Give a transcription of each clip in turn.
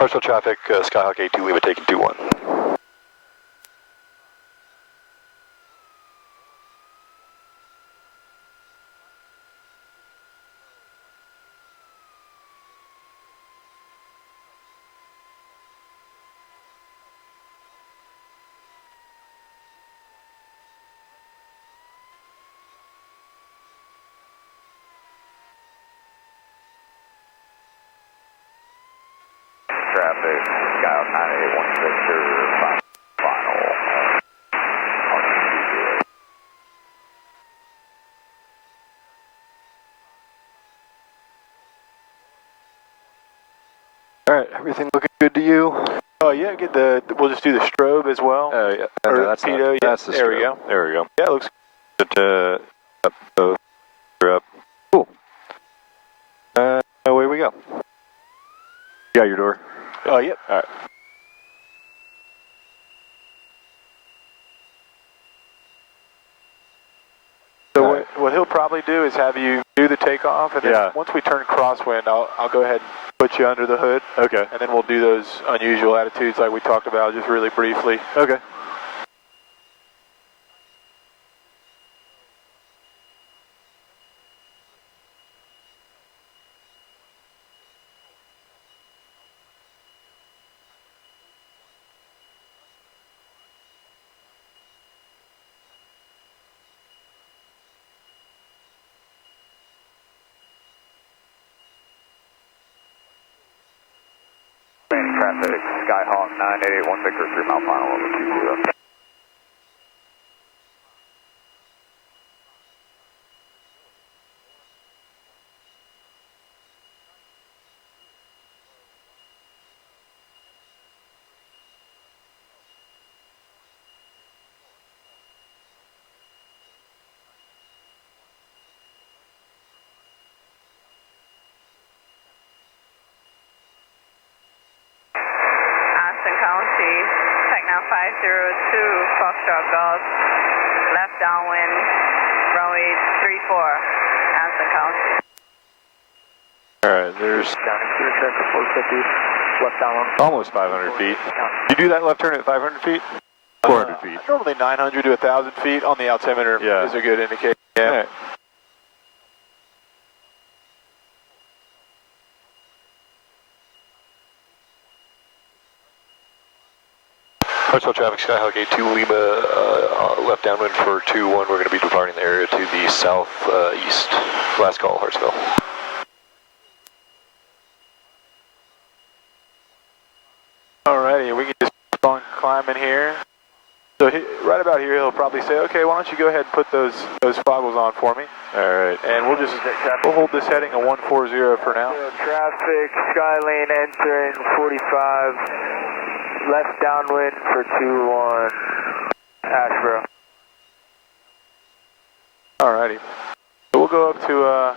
Partial traffic, Skyhawk 82 Lima taking 2-1. Traffic, Skyhawk 9816 final. Alright, everything looking good to you? Oh yeah, we'll just do the strobe as well. Oh yeah, or no, that's Tito, not, that's the there we strobe. go. There we go. Yeah, it looks Good, up, both, you're up. Cool. Away we go. You got your door? Oh, yep. Alright. So what he'll probably do is have you do the takeoff, and then once we turn crosswind, I'll go ahead and put you under the hood. Okay. And then we'll do those unusual attitudes like we talked about, just really briefly. Okay. Traffic, Skyhawk 9881 Victor 3 mile final over 20. County, Techno 502, Foxtrot Golf, left downwind, runway 34, Anson County. Alright, there's Down to traffic 450, left downwind. almost 500 feet. You do that left turn at 500 feet? 400 feet. Normally 900 to 1,000 feet on the altimeter is a good indicator. Yeah. Right. Partial traffic, Skyhawk 82 Lima, left downwind for 2-1. We're going to be departing the area to the southeast. Last call, Hartsville. Alrighty, we can just keep on climbing here. So right about here, he'll probably say, okay, why don't you go ahead and put those foggles on for me. Alright. And we'll hold this heading a 140 for now. Traffic, Skylane entering 45, left downwind for 21, Ashboro. Alrighty. So we'll go up to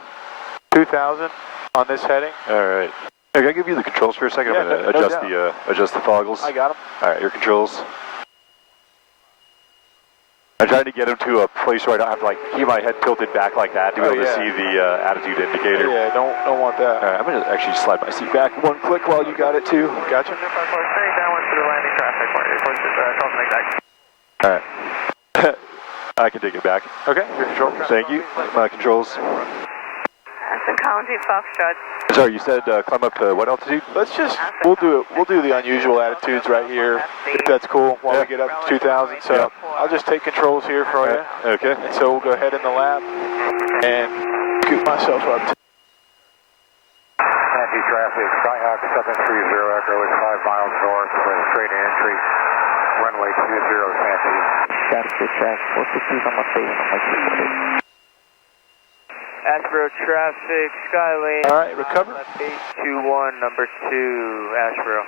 2,000 on this heading. Alright. Hey, can I give you the controls for a second? I'm going to adjust the foggles. I got them. Alright, your controls. I'm trying to get him to a place where I don't have to keep my head tilted back like that to be able to see the attitude indicator. Yeah, don't want that. Alright, I'm going to actually slide my seat back one click while you got it too. Gotcha. Downwind to the landing traffic, Alright. I can take it back. Okay, your control. Thank you. My controls. Anson County, Foxtrot. Sorry, you said climb up to what altitude? We'll do the unusual attitudes right here, if that's cool, while we get up to 2,000. So I'll just take controls here for you. Okay. And so we'll go ahead in the lap and scoop myself up. Anti-traffic, Skyhawk 730, Echo is 5 miles north with straight entry, runway 20, Santee. Traffic, 450 on my face, on my seat. Ashboro traffic, Skylane. All right, recover. 821, number 2, Ashboro.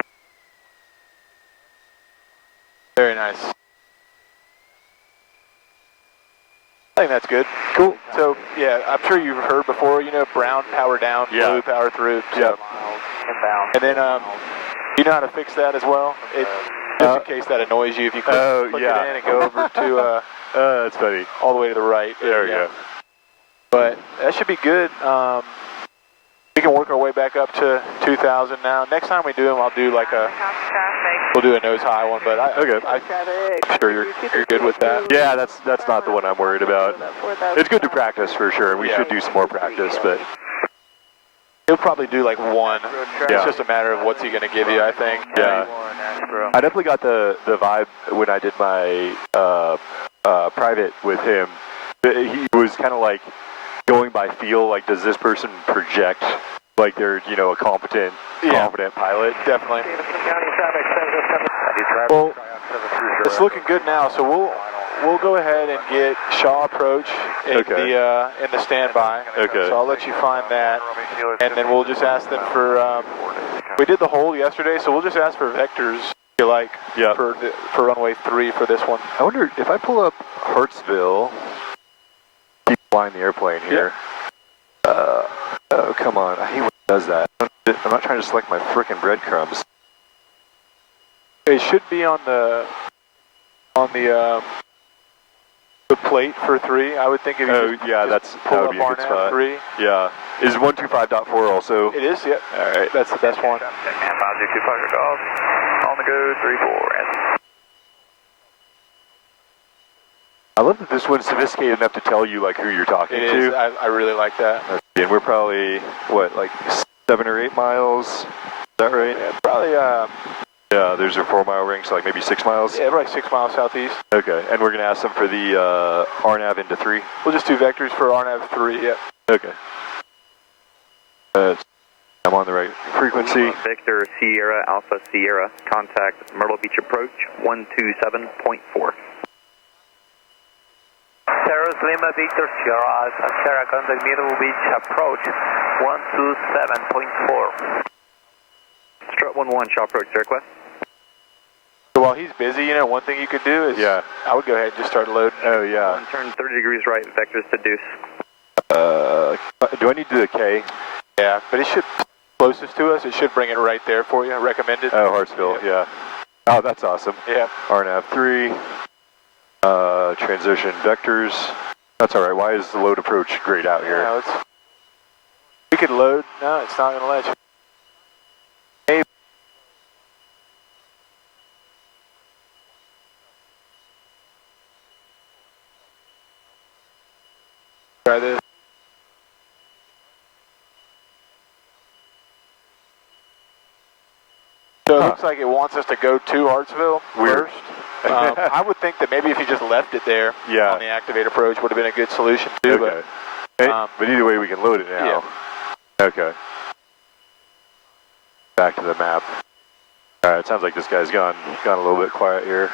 Very nice. I think that's good. Cool. So, yeah, I'm sure you've heard before, brown power down, blue power through. So. And then, you know how to fix that as well? Just in case that annoys you, if you click it in and go over to, that's funny. all the way to the right. There we go. But that should be good. We can work our way back up to 2,000 now. Next time we do them, I'll do like we'll do a nose high one, but I'm sure you're good with that. Yeah, that's not the one I'm worried about. It's good to practice for sure. We should do some more practice, but he'll probably do like one. Yeah. It's just a matter of what's he going to give you, I think. Yeah. I definitely got the vibe when I did my private with him. He was kind of like going by feel, like, does this person project like they're, you know, a competent pilot? Definitely. Well, it's looking good now, so we'll go ahead and get Shaw approach in the standby. Okay. So I'll let you find that, and then we'll just ask them for. We did the hole yesterday, so we'll just ask for vectors. If you like, for runway 3 for this one. I wonder if I pull up Hartsville. Keep flying the airplane here. Oh, come on. I hate when it does that. I'm not trying to select my frickin' breadcrumbs. It should be on the plate for 3. I would think if you just pull that would up be a good RNAV spot. 3. Yeah. Is 125.4 also? It is, yep. All right. That's the best one. 525 golf. On the go, 3-4. I love that this one's sophisticated enough to tell you like who you're talking It to. is. I really like that. And we're probably, what, like 7 or 8 miles? Is that right? Yeah, probably, Yeah, there's a 4 mile ring, so like maybe 6 miles? yeah, probably 6 miles southeast. Okay, and we're going to ask them for the RNAV into 3? We'll just do vectors for RNAV 3, yep. Okay. I'm on the right frequency. Victor Sierra Alpha Sierra, contact Myrtle Beach approach 127.4. Terrace Lima Victor Sierra Alpha Sierra, contact Myrtle Beach approach 127.4. Strut 11, Shaw approach, request. So while he's busy, you know, one thing you could do is, I would go ahead and just start loading. Oh, yeah. Turn 30 degrees right, vectors to deuce. Do I need to do the K? Yeah, but it should, closest to us, it should bring it right there for you, recommended. Oh, Hartsville, yeah. Oh, that's awesome. Yeah. RNAV 3, transition vectors. That's all right. Why is the load approach grayed out here? Yeah, we could load. No, it's not going to let you. Maybe. Try this. So it looks like it wants us to go to Hartsville first. I would think that maybe if you just left it there on the activate approach would have been a good solution too. Okay. But either way, we can load it now. Yeah. Okay. Back to the map. All right. It sounds like this guy's gone a little bit quiet here.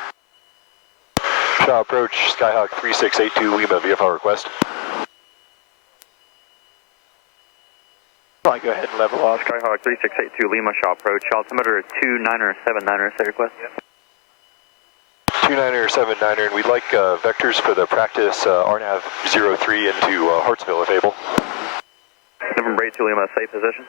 Shaw approach, Skyhawk 3682 Lima, VFR request. Probably go ahead and level off. Skyhawk 3682 Lima, Shaw approach, altimeter 29er 79er, say request. 29er, 79er, and we'd like vectors for the practice RNAV 03 into Hartsville, if able. November 82 Lima, safe position.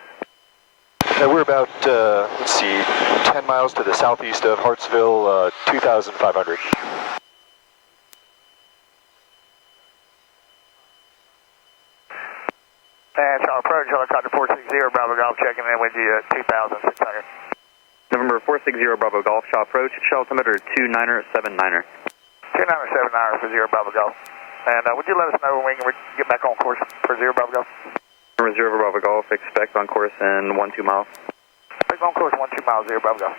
We're about, let's see, 10 miles to the southeast of Hartsville, 2,500. And Shaw approach, helicopter 460, Bravo Golf, checking in with you at 2,600. November 460 Bravo Golf, Shaw approach, altimeter 29er 79er. 29er 79er for 0 Bravo Golf. And would you let us know when we can get back on course for 0 Bravo Golf? November 0 Bravo Golf, expect on course in 12 miles. Expect on course 12 miles, 0 Bravo Golf.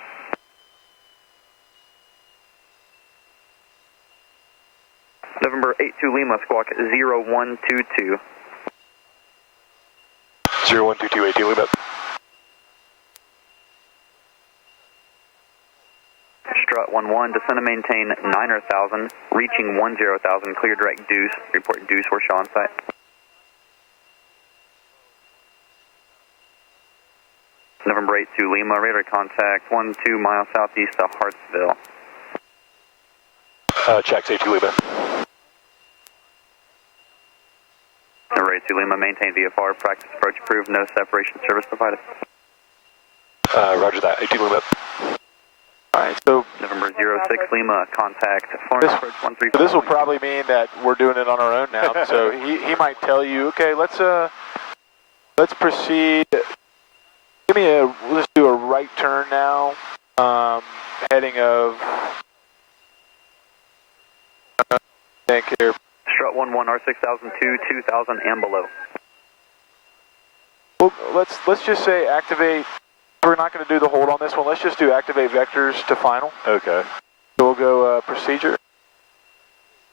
November 82 Lima, squawk 0122. 0122 82 Lima. Strut 11, descend and maintain 9,000, reaching 10,000, clear direct deuce, report deuce for Shaw on site. November 82 Lima, radar contact 12 miles southeast of Hartsville. Checks 82 Lima. November 82 Lima, maintain VFR, practice approach approved, no separation service provided. Roger that, 82 Lima. Alright, so November 06 Lima, contact Florence approach 134. So this will probably mean that we're doing it on our own now. So he might tell you, okay, let's proceed give me a, let's do a right turn now, heading of, think here. Strut 11, R6002, 2000 and below. Well, let's just say activate, we're not going to do the hold on this one, let's just do activate vectors to final. Okay. So we'll go procedure,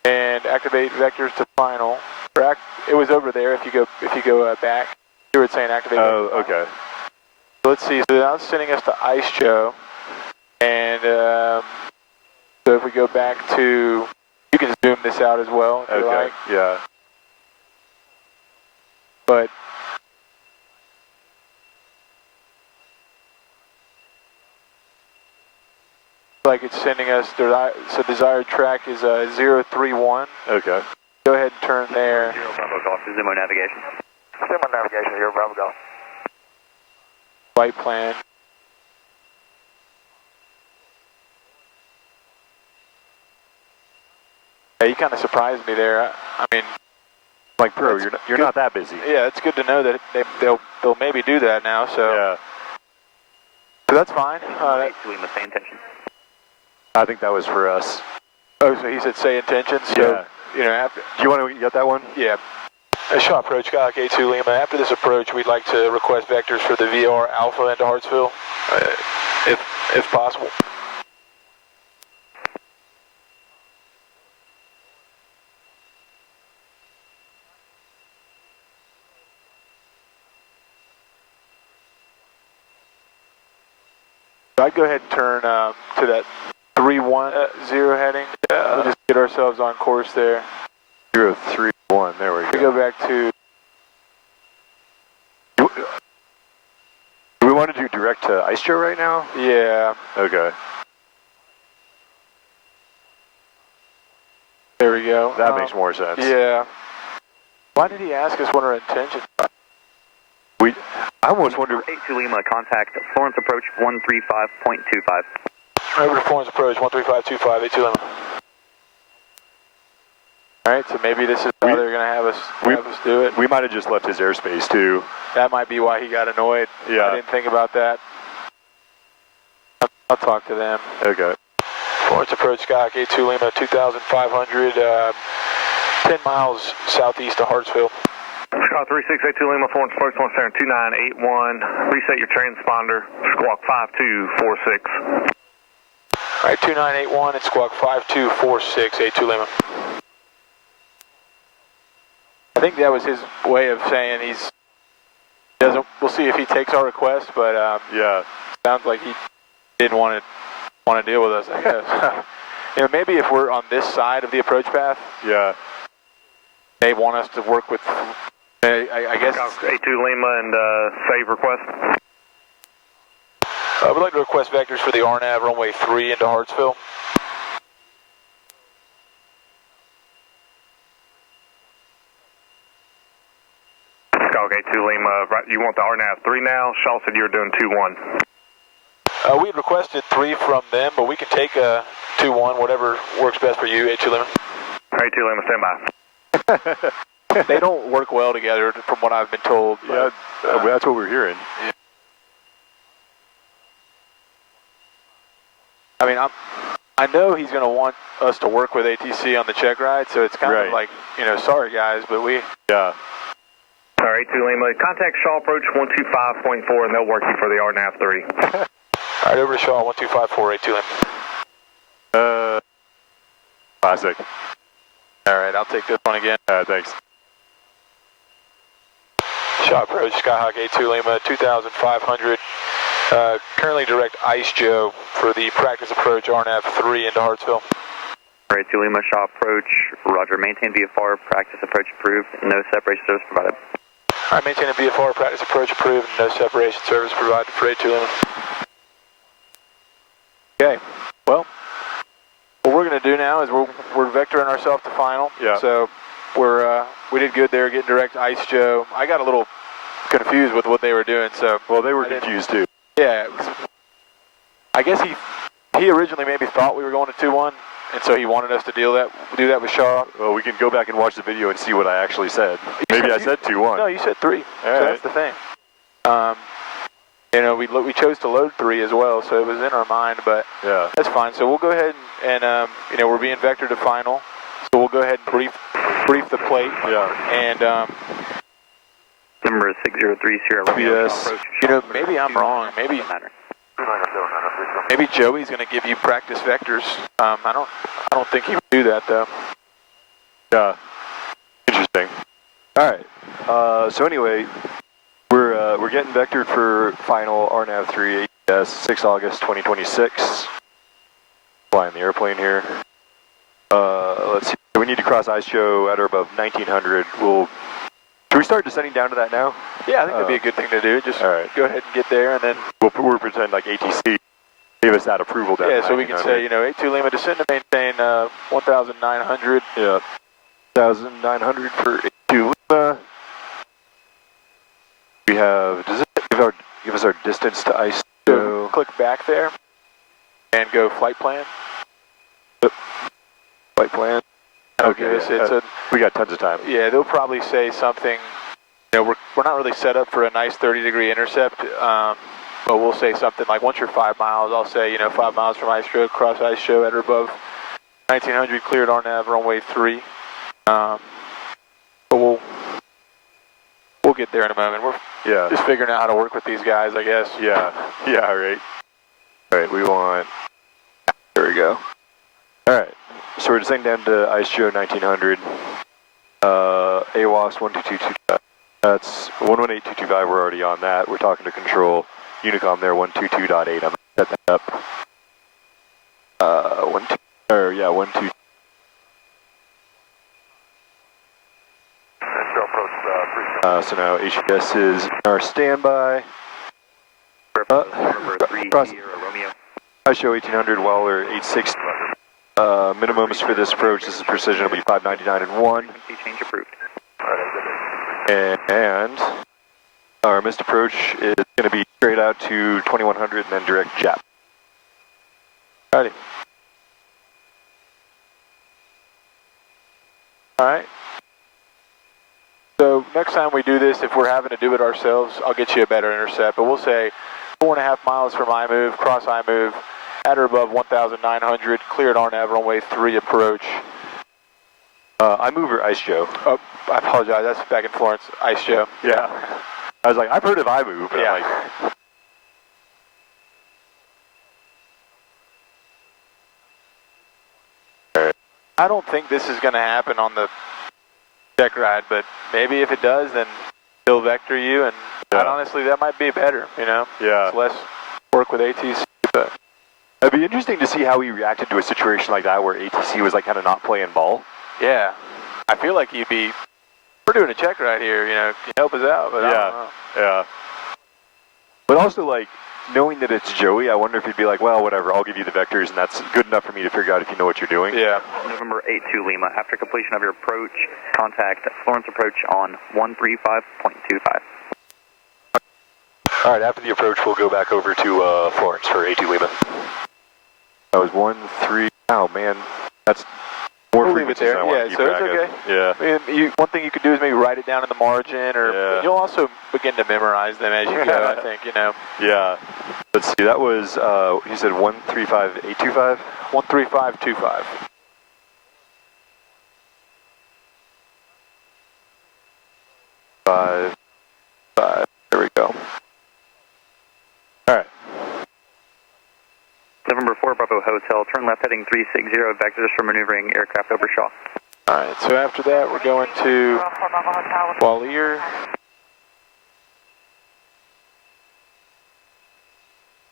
and activate vectors to final. It was over there if you go back, you were saying activate vectors to final. Okay. So let's see, so now it's sending us to Ice Joe, and so if we go back to, you can zoom this out as well if you like. Yeah. But like it's sending us, so desired track is 031. Okay. Go ahead and turn there. Zero Bravo Golf, Zimo navigation. Zimo navigation, Zero Bravo Golf. Flight plan. Yeah, you kind of surprised me there. I mean, Like, bro, you're not that busy. yeah, it's good to know that they'll maybe do that now. So, Yeah. so that's fine. Lima, say intention. I think that was for us. Oh, so he said say intentions. So, Yeah. you know, after, Do you want to get that one? yeah. Shaw approach, Skyhawk A2 Lima. After this approach, we'd like to request vectors for the VOR Alpha into Hartsville, if possible. So I'd go ahead and turn to that 310 heading. We'll just get ourselves on course there. 031. There we go. We go back to. Do we want to do direct to Ice Joe right now? Yeah. Okay. There we go. That makes more sense. Yeah. Why did he ask us what our intentions are? I almost wonder. 82 Lima, contact Florence approach 135.25. Over to Florence approach 13525, 82 Lima. All right, so maybe this is how they're going to have us do it. We might have just left his airspace too. That might be why he got annoyed. Yeah. I didn't think about that. I'll talk to them. Okay. Florence approach, Skyhawk A2 Lima, 2,500, 10 miles southeast of Hartsville. Squawk 3682 Lima, Florence approach 12981. Reset your transponder. Squawk 5246. All right, 2981 and squawk 5246, A2 Lima. I think that was his way of saying he's doesn't. We'll see if he takes our request, but Yeah. sounds like he didn't want to deal with us. I guess. You know, maybe if we're on this side of the approach path, Yeah. they want us to work with. I guess. A2 Lima and save request. We'd like to request vectors for the RNAV runway 3 into Hartsville. Squawk A2 Lima, right, you want the RNAV 3 now? Shaw said you were doing 2-1. We had requested 3 from them, but we can take a 2-1, whatever works best for you, A2 Lima. A2 Lima, stand by. They don't work well together, from what I've been told. Yeah. That's what we're hearing. I mean, I know he's going to want us to work with ATC on the check ride, so it's kind of like, you know, sorry guys, but we. Yeah. All right, A2 Lima, contact Shaw approach 125.4 and they'll work you for the RNAV 3. All right, over to Shaw 1254, A2 Lima. Classic. All right, I'll take this one again. Thanks. Shaw approach, Skyhawk A2 Lima, 2,500. Currently direct Ice Joe for the practice approach RNAV 3 into Hartsville. A2 Lima, Shaw approach, roger, maintain VFR, practice approach approved, no separation service provided. All right, maintain a VFR, practice approach approved, no separation service provided for A2 Lima. Okay, well, what we're going to do now is we're vectoring ourselves to final. Yeah. So we did good there getting direct Ice Joe. I got a little confused with what they were doing, so. Well, they were confused too. Yeah, I guess he originally maybe thought we were going to 2-1, and so he wanted us to do that with Shaw. Well, we can go back and watch the video and see what I actually said. Maybe I said 2-1. No, you said 3. All so right. that's the thing. You know, we chose to load 3 as well, so it was in our mind, but Yeah. that's fine. So we'll go ahead and you know, we're being vectored to final, so we'll go ahead and brief the plate. Yeah. And Number 6030 Yes. you know, maybe I'm wrong. Maybe Joey's going to give you practice vectors. I don't think he would do that though. Yeah. Interesting. All right. So anyway, we're getting vectored for final RNAV 3 KHVS 6 August 2026. Flying the airplane here. Let's see. We need to cross ice show at or above 1900. Should we start descending down to that now? Yeah, I think that'd be a good thing to do. Just all right. Go ahead and get there, and then We'll pretend like ATC gave us that approval down. Yeah, so we can say, you know, 82 Lima descend to maintain 1,900. Yeah. 1,900 for 82 Lima. We have. Does it give us our distance to ice? So click back there and go flight plan. Flight plan. Okay. We got tons of time. Yeah, they'll probably say something. You know, we're not really set up for a nice 30-degree intercept, but we'll say something like, once you're 5 miles, I'll say, you know, 5 miles from ice show, cross ice show at or above 1900, cleared RNAV runway 3. But we'll get there in a moment. We're just figuring out how to work with these guys, I guess. Yeah, right. All right, we want. There we go. All right, so we're descending down to ice show 1900. AWACS 12225. That's 118225. We're already on that. We're talking to control. Unicom there 122.8. I'm gonna set that up. 12. So now HVS is in our standby. Cross I show 1800 while we're 860. Minimums for this approach, this is precision, will be 599 and 1. Change approved. And our missed approach is going to be straight out to 2100 and then direct JAP. Alrighty. Alright. So next time we do this, if we're having to do it ourselves, I'll get you a better intercept. But we'll say 4.5 miles from iMove, cross iMove, at or above 1,900, cleared RNAV runway 3 approach. iMove or ice show? Oh, I apologize, that's back in Florence, ice show. Yeah. I was like, I've heard of iMove, but yeah. I'm like... I don't think this is going to happen on the deck ride, but maybe if it does, then he'll vector you, and honestly, that might be better, you know? Yeah. It's less work with ATC, but... It'd be interesting to see how he reacted to a situation like that where ATC was like kind of not playing ball. Yeah. I feel like you'd be... We're doing a check right here, you know, can you help us out? But I don't know. Yeah. But also, like, knowing that it's Joey, I wonder if he'd be like, well, whatever, I'll give you the vectors, and that's good enough for me to figure out if you know what you're doing. Yeah. November 82 Lima, after completion of your approach, contact Florence approach on 135.25. All right, after the approach, we'll go back over to Florence for 82 Lima. That was 1-3. Oh, man, that's more we'll leave it there. Yeah, so it's okay. Yeah. I mean, one thing you could do is maybe write it down in the margin, or you'll also begin to memorize them as you go, I think, you know. Yeah. Let's see, that was, you said 135.825? 135.25. Five. There we go. All right. November 4 Bravo Hotel, turn left heading 360, vectors for maneuvering aircraft over Shaw. Alright, so after that we're going to Walier.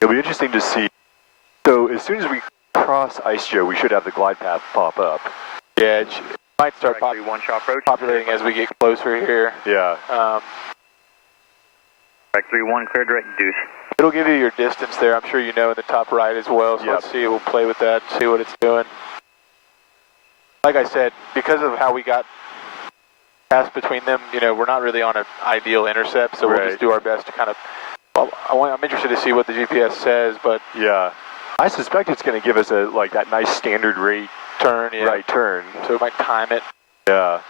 It'll be interesting to see. So as soon as we cross Ice Joe, we should have the glide path pop up. Yeah, it might start populating as we get closer here. Yeah. Direct 31, clear direct deuce. It'll give you your distance there, I'm sure you know, in the top right as well, so let's see, we'll play with that, see what it's doing. Like I said, because of how we got passed between them, you know, we're not really on an ideal intercept, so we'll just do our best to kind of, well, I'm interested to see what the GPS says, but... Yeah. I suspect it's going to give us a, like, that nice standard rate turn, right turn. So we might time it. Yeah.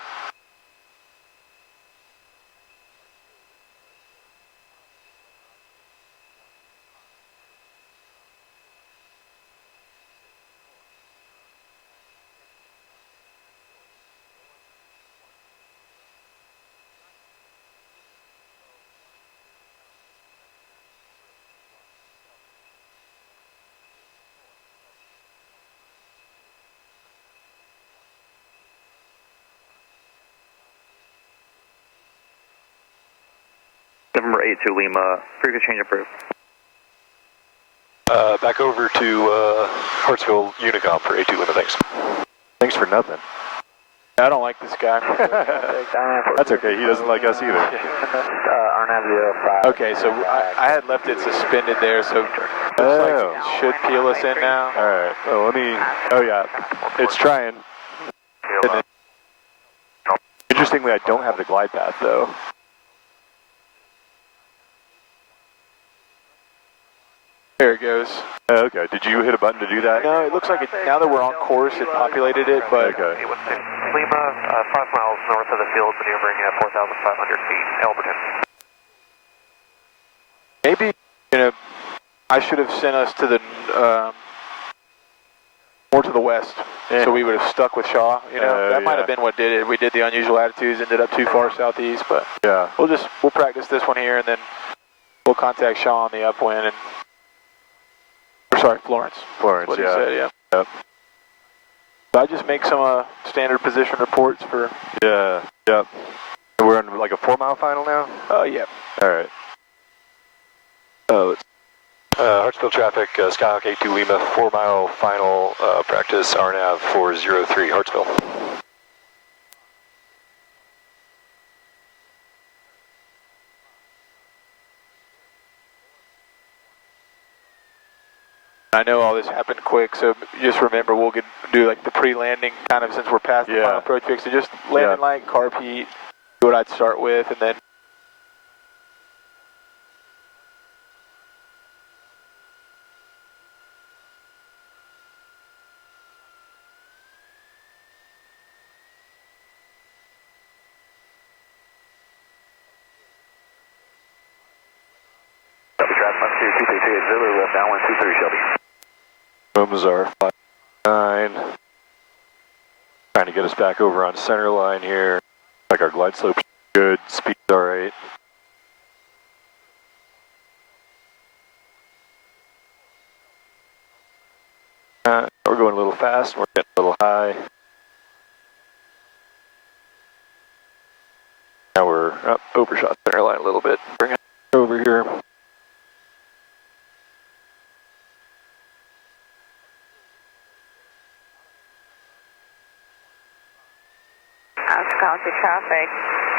November 82 Lima, previous change approved. Back over to Hartsville Unicom for A2 Lima, thanks. Thanks for nothing. I don't like this guy. That's okay, he doesn't like us either. RNAV 05. Okay, so I had left it suspended there, so looks like it should peel us in now. Alright, well let me, oh yeah, it's trying. And then, interestingly, I don't have the glide path though. There it goes. Okay, did you hit a button to do that? No, it looks like it, now that we're on course, it populated it, but... Okay. Lima, 5 miles north of the field, maneuvering at 4,500 feet, Elberton. Maybe, I should have sent us to the, more to the west, so we would have stuck with Shaw, that might have been what did it. We did the unusual attitudes, ended up too far southeast, but yeah, we'll practice this one here, and then we'll contact Shaw on the upwind, and, Florence. Florence, What yeah. he said, yeah. Yep. So I just make some standard position reports for... Yeah, yep. We're on like a 4-mile final now? Oh, yeah. Alright. Hartsville traffic, Skyhawk 82 Lima, 4-mile final practice, RNAV 403, Hartsville. I know all this happened quick, so just remember we'll do like the pre-landing kind of since we're past the final approach fix. So just landing light, carb heat, do what I'd start with, and then downwind 23 Shelby. Rooms are 5-9. Trying to get us back over on center line here. Like our glide slope's good, speed's alright. We're going a little fast, we're getting a little high. Now we're up, overshot center line a little bit. Bring it over here. County traffic,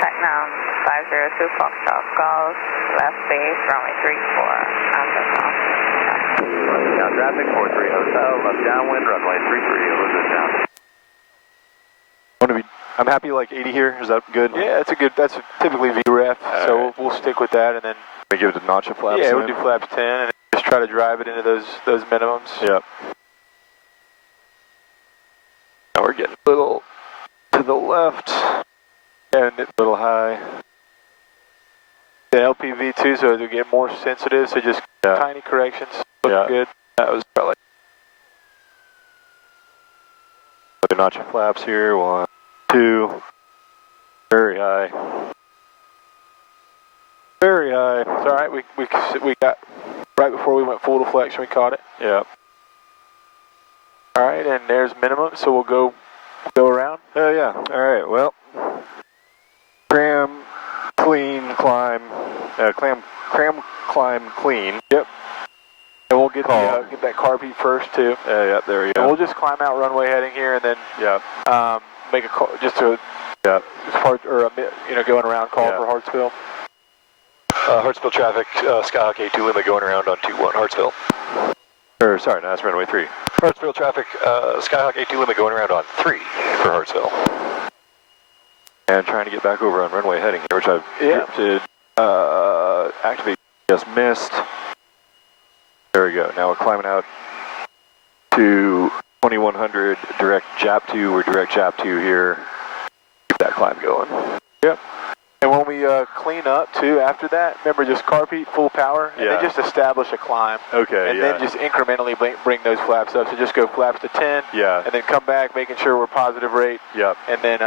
Technam 502 Foxtrot Golf, left base, runway 34, Now traffic 43 Hotel, left downwind, runway 33, Elizabeth down. I'm happy like 80 here, is that good? yeah, that's typically VREF, so we'll stick with that, and then give it a notch of flaps. Yeah, we'll do flaps 10, and just try to drive it into those minimums. Yep. Now we're getting a little to the left, and a little high. The LPV too, so to get more sensitive, so just tiny corrections. Look good. That was probably a notch of flaps here. 1, 2, very high. Very high. It's all right. We got right before we went full deflection. We caught it. Yeah. All right, and there's minimum. So we'll go around. Oh yeah. All right. Well, cram, clean, climb, cram, climb, clean. Yep. And we'll get that carb heat first too. Yeah. There we go. And we'll just climb out runway heading here, and then make a call just to going around call for Hartsville. Hartsville traffic, Skyhawk 82 Lima going around on 21 Hartsville. Sorry, no, that's runway 3. Hartsville traffic, Skyhawk 82 Lima going around on 3 for Hartsville. And trying to get back over on runway heading here, which I've did activate, just missed. There we go, now we're climbing out to 2100, direct JAP2, we're direct JAP2 here. Keep that climb going. Yep. And when we clean up too after that, remember just carb heat full power, and then just establish a climb. Okay, and then just incrementally bring those flaps up. So just go flaps to 10, and then come back making sure we're positive rate. Yep. And then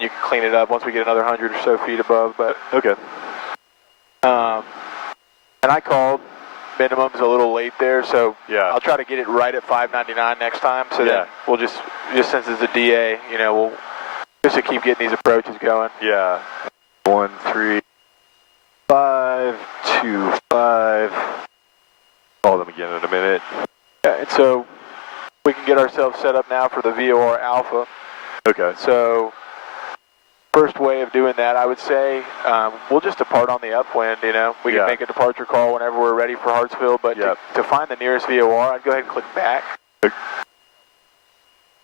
you can clean it up once we get another 100 or so feet above. But okay. And I called minimums a little late there, so I'll try to get it right at 599 next time. So then we'll just since it's a DA, we'll just to keep getting these approaches going. Yeah. 1, 3. 525. Call them again in a minute. Yeah, and so we can get ourselves set up now for the VOR Alpha. Okay. So first way of doing that, I would say, we'll just depart on the upwind, you know. We can make a departure call whenever we're ready for Hartsville, but to find the nearest VOR, I'd go ahead and click back.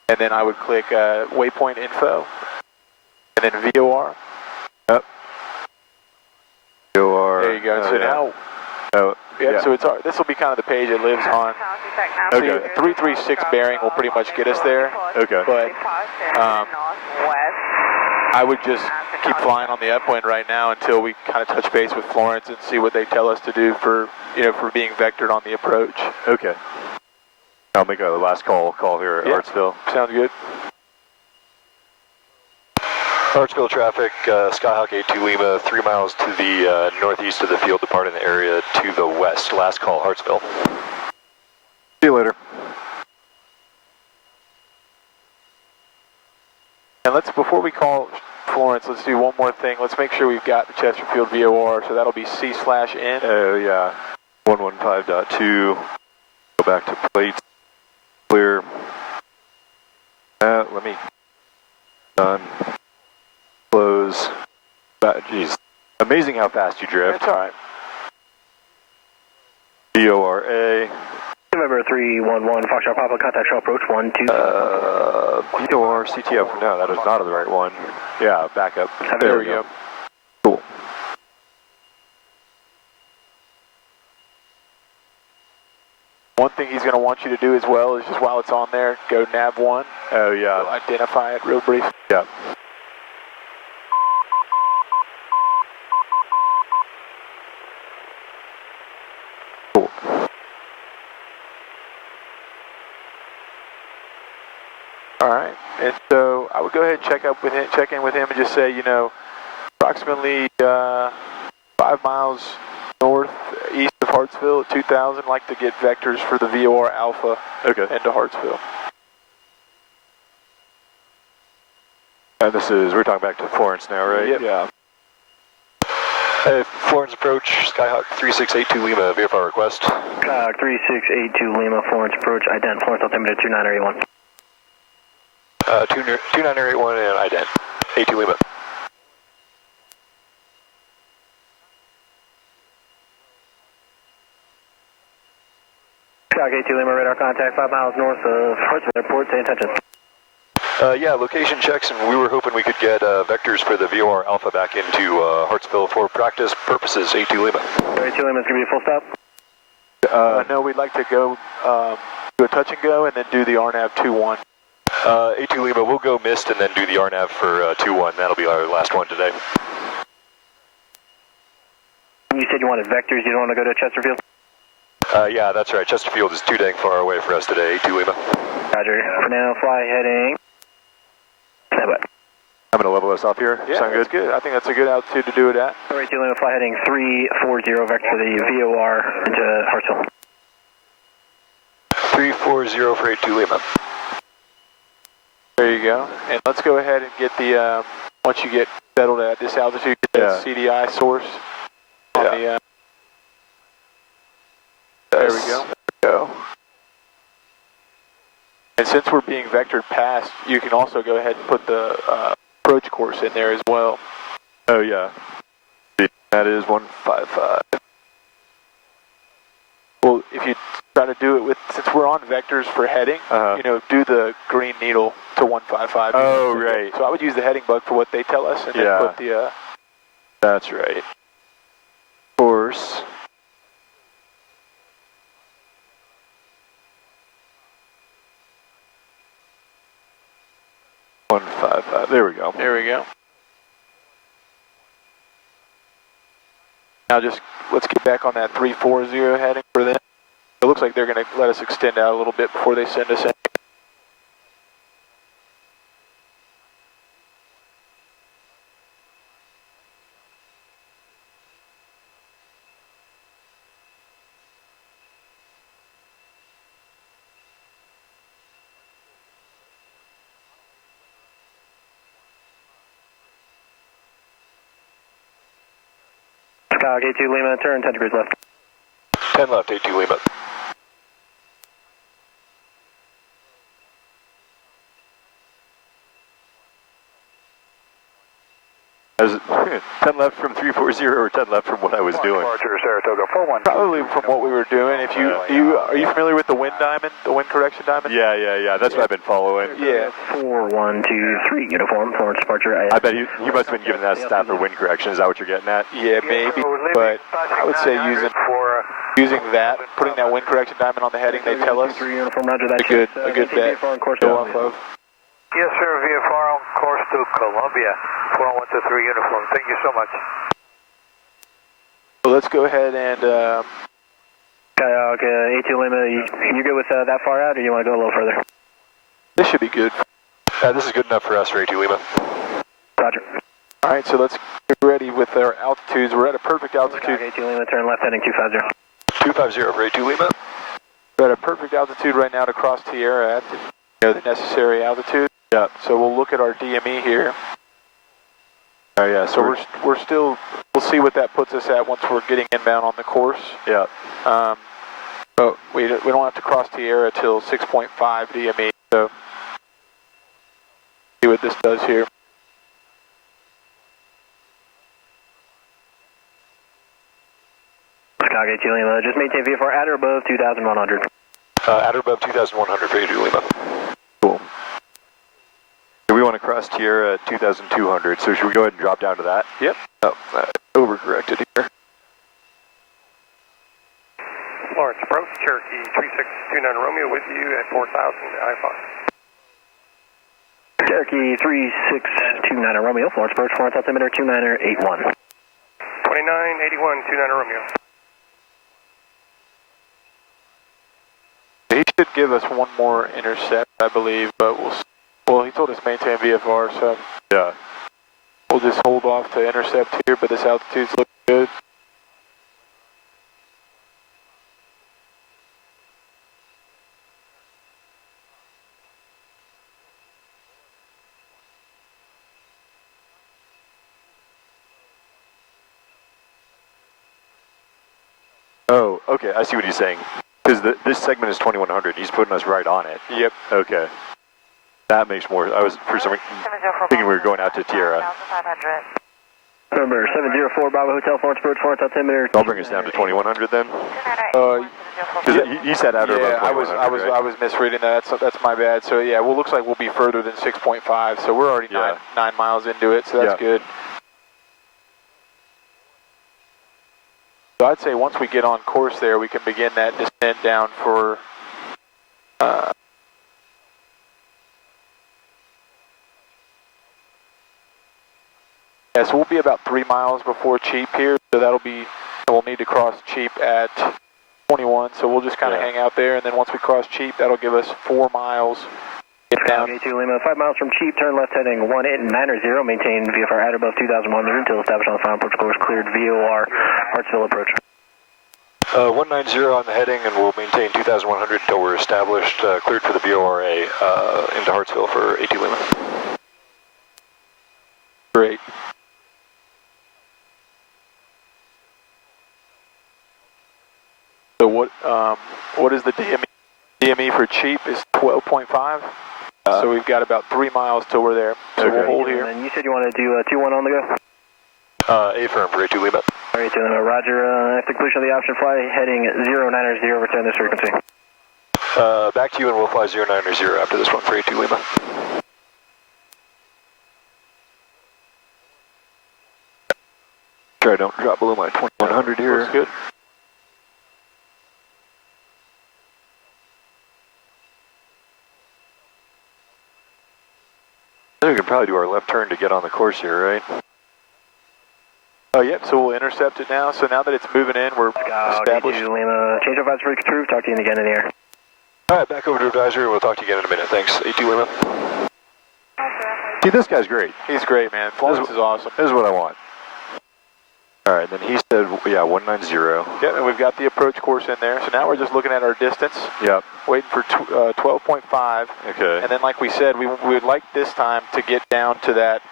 And then I would click waypoint info, and then VOR. Yep. VOR. There you go. So now, so it's this will be kind of the page it lives on. Okay. So 336 bearing will pretty much get us there. Okay. But I would just keep flying on the upwind right now until we kind of touch base with Florence and see what they tell us to do for for being vectored on the approach. Okay. I'll make a last call here at Hartsville. Sounds good. Hartsville traffic, Skyhawk 82 Lima, 3 miles to the northeast of the field, departing the area to the west. Last call, Hartsville. See you later. And before we call Florence, let's do one more thing. Let's make sure we've got the Chesterfield VOR, so that'll be C/N. Oh, yeah. 115.2. Go back to plates. Clear. Let me. Done. Close. Jeez. Amazing how fast you drift. That's alright. VOR-A. November 311, Foxtrot Papa, contact shell approach 12. VOR CTF. No, that is not the right one. Yeah, back up. There we go. Cool. One thing he's going to want you to do as well is just while it's on there, go nav 1. Oh, yeah. So identify it real brief. Yeah. Cool. All right, and so I would go ahead and check in with him and just say, approximately 5 miles northeast of Hartsville at 2000, like to get vectors for the VOR Alpha into Hartsville. And we're talking back to Florence now, right? Yep. Yeah. Hey, Florence approach, Skyhawk 3682 Lima, VFR request. Skyhawk 3682 Lima, Florence approach, ident, Florence altimeter 29081. 29081 and ident, 82 Lima. Skyhawk 82 Lima, radar contact 5 miles north of Hartsville Airport, say intentions. Yeah, location checks, and we were hoping we could get vectors for the VOR Alpha back into Hartsville for practice purposes, 82 Lima. 82 Lima is going to be a full stop. No, we'd like to go do a touch and go and then do the RNAV 2-1. 82 Lima, we'll go mist and then do the RNAV for 2-1. That'll be our last one today. You said you wanted vectors, you don't want to go to Chesterfield? Yeah, that's right. Chesterfield is too dang far away for us today, 82 Lima. Roger. For now, fly heading. Stand by. I'm going to level us off here. Yeah, Sound that's good. I think that's a good altitude to do it at. 82 Lima, fly heading 340 vector for the VOR into Hartsville. 340 for 82 Lima. There you go. And let's go ahead and get the, once you get settled at this altitude, get that CDI source on the, there we go. There we go. And since we're being vectored past, you can also go ahead and put the approach course in there as well. Oh, yeah. That is 155. Well, if you try to do it with, since we're on vectors for heading, do the green needle to 155. Oh, right. So I would use the heading bug for what they tell us, and then put the... That's right. Course. 155. There we go. There we go. Now just, let's get back on that 340 heading for them. It looks like they're going to let us extend out a little bit before they send us in. Skyhawk 82 Lima, turn 10 degrees left. 10 left, 82 Lima. As 10 left from 340 or 10 left from what I was doing? Departure, Saratoga 41. Probably from what we were doing. If you, are you familiar with the wind diamond, the wind correction diamond? Yeah. That's what I've been following. Yeah. 4123 uniform, Florence departure. I bet you must have been giving that staff for wind correction. Is that what you're getting at? Yeah, maybe. But I would say using that, putting that wind correction diamond on the heading, they tell us uniform, Roger that. a good bet to go off of. Yes, sir. VFR on course to Columbia. 4123 uniform. Thank you so much. So let's go ahead and. Skyhawk 82 Lima, you good with that far out, or you want to go a little further? This should be good. This is good enough for us for 82 Lima. Roger. All right, so let's get ready with our altitudes. We're at a perfect altitude. Skyhawk 82 Lima, turn left heading 250. 250 for 82 Lima. We're at a perfect altitude right now to cross Tierra at the necessary altitude. Yeah. So we'll look at our DME here. Oh yeah. So we're still, we'll see what that puts us at once we're getting inbound on the course. Yeah. But we don't have to cross Tierra till 6.5 DME. So see what this does here. Skyhawk 82 Lima, just maintain VFR at or above 2,100. At or above 2,100 for 82 Lima. Cool. So we want to cross Tierra at 2,200. So should we go ahead and drop down to that? Yep. Oh, overcorrected here. Florence approach, Cherokee 3629 Romeo with you at 4,000 IFR. Cherokee 3629 Romeo, Florence approach, Florence altimeter 2981. 2981, 29 Romeo. He should give us one more intercept, I believe, but well, he told us maintain VFR, so yeah, we'll just hold off to intercept here, but this altitude's looking good. Oh, okay, I see what he's saying. Because this segment is 2100, he's putting us right on it. Yep. Okay. That makes more, I was for some reason thinking we were going out to Tierra. Number 704 Bravo Hotel, Florence approach, Florence altimeter. I'll bring us down to 2100 then? Because he said out or above 2100, I was misreading that, that's my bad. So yeah, well, looks like we'll be further than 6.5, so we're already 9 miles into it, so that's good. So I'd say once we get on course there, we can begin that descent down for yeah, so we'll be about 3 miles before Cheap here, so we'll need to cross Cheap at 21, so we'll just kind of hang out there, and then once we cross Cheap, that'll give us 4 miles. Get down. K2 Lima, 5 miles from Cheap, turn left heading 1890, maintain VFR at above 2,100 until established on the final approach course, cleared VOR, Hartsville approach. 190 on the heading, and we'll maintain 2,100 until we're established, cleared for the VOR-A into Hartsville for 82 Lima. Great. So what is the DME? DME for Cheap is 12.5. So we've got about 3 miles till we're there. So we'll hold here. And you said you want to do 2-1 on the go? A firm for 82 Lima. All right, 2 Lima, roger. After completion of the option fly, heading 090, return this frequency. Back to you, and we'll fly 090 after this one for 82 Lima. Sure I don't drop below my 2100 here. Looks good. I think we can probably do our left turn to get on the course here, right? Oh, yep, so we'll intercept it now. So now that it's moving in, we're established. Lima, change of advisory control, talk to you again in the air. All right, back over to advisory. We'll talk to you again in a minute. Thanks. 82 Lima. See, this guy's great. He's great, man. Florence is awesome. This is what I want. All right, then he said, yeah, 190. Yeah, and we've got the approach course in there. So now we're just looking at our distance. Yep. Waiting for 12.5. Okay. And then, like we said, we would like this time to get down to that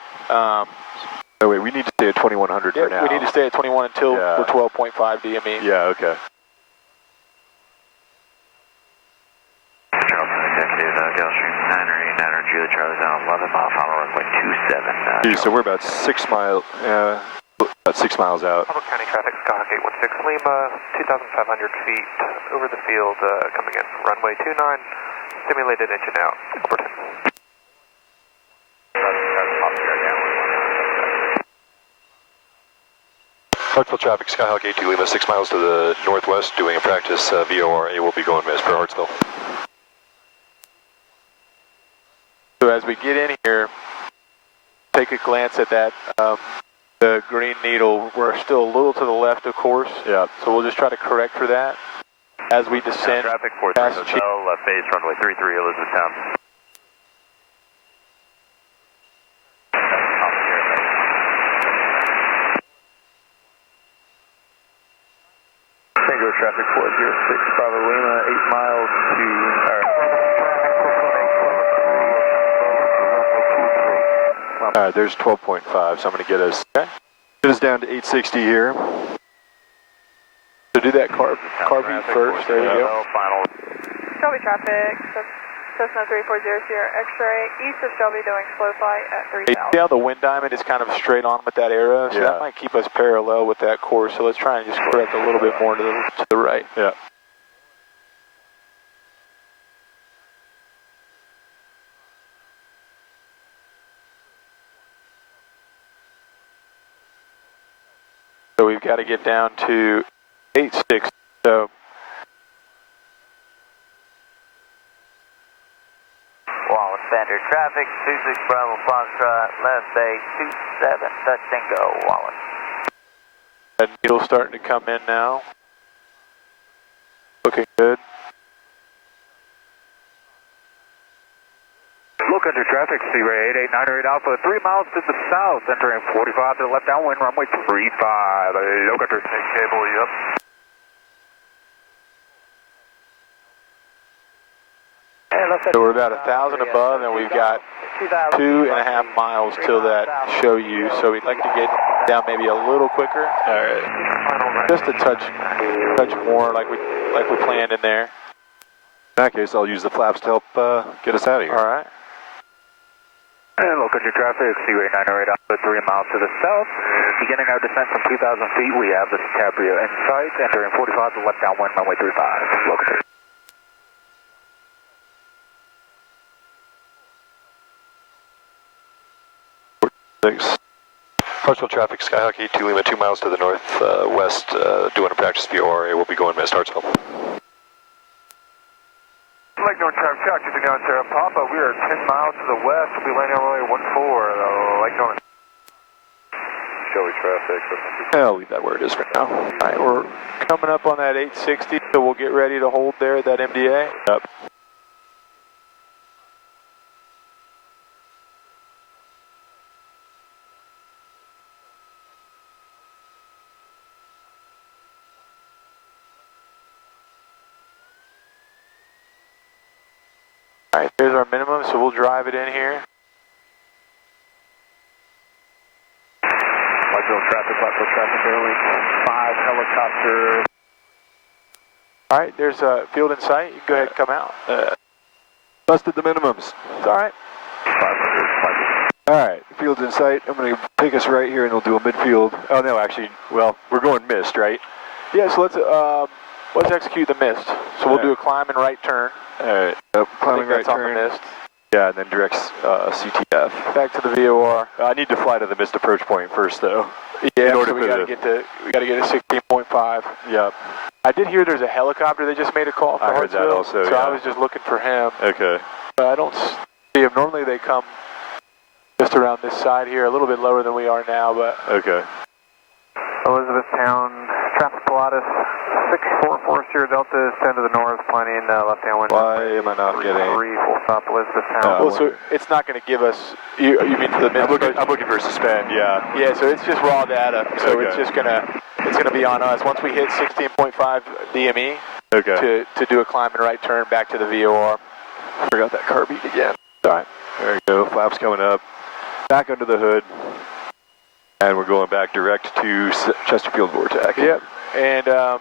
Oh wait, we need to stay at 2100 for now. We need to stay at 21 until we're 12.5 DME. Yeah, okay. Charleston Executive, Gulf Stream 9 Julie Charlie's on 11 mile final runway 27. So we're about 6 miles out. Humboldt County traffic, Skyhawk 816 Lima, 2,500 feet over the field, coming in from runway 29, stimulated engine out. Overton. Hartsville traffic, Skyhawk 82 Lima, 6 miles to the northwest, doing a practice. VOR-A will be going missed for Hartsville. So as we get in here, take a glance at that, the green needle. We're still a little to the left, of course. Yeah. So we'll just try to correct for that as we descend. Traffic 43 Hotel, left base runway 33 Elizabethtown. Tango traffic 406 Bravo Lima, 8 miles to Alright, there's 12.5, so I'm going to get us down to 860 here. So do that carb heat first, there you go. Final. Shelby traffic, Cessna 340 Sierra X-ray, east of Shelby doing slow flight at 3000. See how the wind diamond is kind of straight on with that arrow? So that might keep us parallel with that course. So let's try and just correct a little bit more to the right. Yeah. So we've got to get down to 860. So Wallen Center traffic, 26 Bravo Foxtrot, left base 27, touch and go, Wallen. that needle's starting to come in now. Looking good. Look under traffic, Seaway 8898 Alpha, 3 miles to the south, entering 45 to the left downwind, runway 35. Look under. Take cable, yep. So we're about 1,000 above, and we've got 2.5 miles till that show you. So we'd like to get down maybe a little quicker. All right. Just a touch more, like we planned in there. In that case, I'll use the flaps to help get us out of here. All right. And look at your traffic, Seaway 908 Alpha, 3 miles to the south. Beginning our descent from 2,000 feet, we have the DiCaprio in sight, entering 45 to the left downwind, runway 35. Look at it. Hartsville traffic, Skyhawk 82 Lima, 2 miles to the northwest, doing a practice VOR-A will be going missed, Hartsville. Lake North traffic, Challenger down Sierra Papa. We are 10 miles to the west. We'll be landing on runway 14, Lake North. Shelby traffic. I'll leave that where it is for now. All right, we're coming up on that 860, so we'll get ready to hold there at that MDA. Yep. All right, there's our minimum, so we'll drive it in here. Blackville traffic early. 5 helicopter. All right, there's a field in sight. You can go ahead and come out. Busted the minimums. It's all right. 500. Alright, field's in sight. I'm going to take us right here and we'll do a midfield. Oh no, actually, well, we're going mist, right? Yeah, so let's execute the mist. So we'll do a climb and right turn. Alright, yep, climbing right that's on turn. the mist. Yeah, and then direct CTF. Back to the VOR. I need to fly to the mist approach point first, though. Yeah, in order so we for got to get to 16.5. Yep. I did hear there's a helicopter that just made a call for I heard that Hartsville, also, so yeah. I was just looking for him. Okay. But I don't see him. Normally they come just around this side here, a little bit lower than we are now, but... Okay. Elizabethtown, traffic Pilatus, 644 Sierra Delta, stand to the north, planning left-hand wind. Why am I not getting... 3, full stop, Elizabethtown. Well, so it's not going to give us... You mean for the mid I'm looking for suspend, yeah. Yeah, so it's just raw data, so Okay. it's just gonna be on us. Once we hit 16.5 DME Okay. to do a climb and right turn back to the VOR. Forgot that car beat again. All right. There you go, flaps coming up. Back under the hood. And we're going back direct to Chesterfield VOR-TAC. Yep. And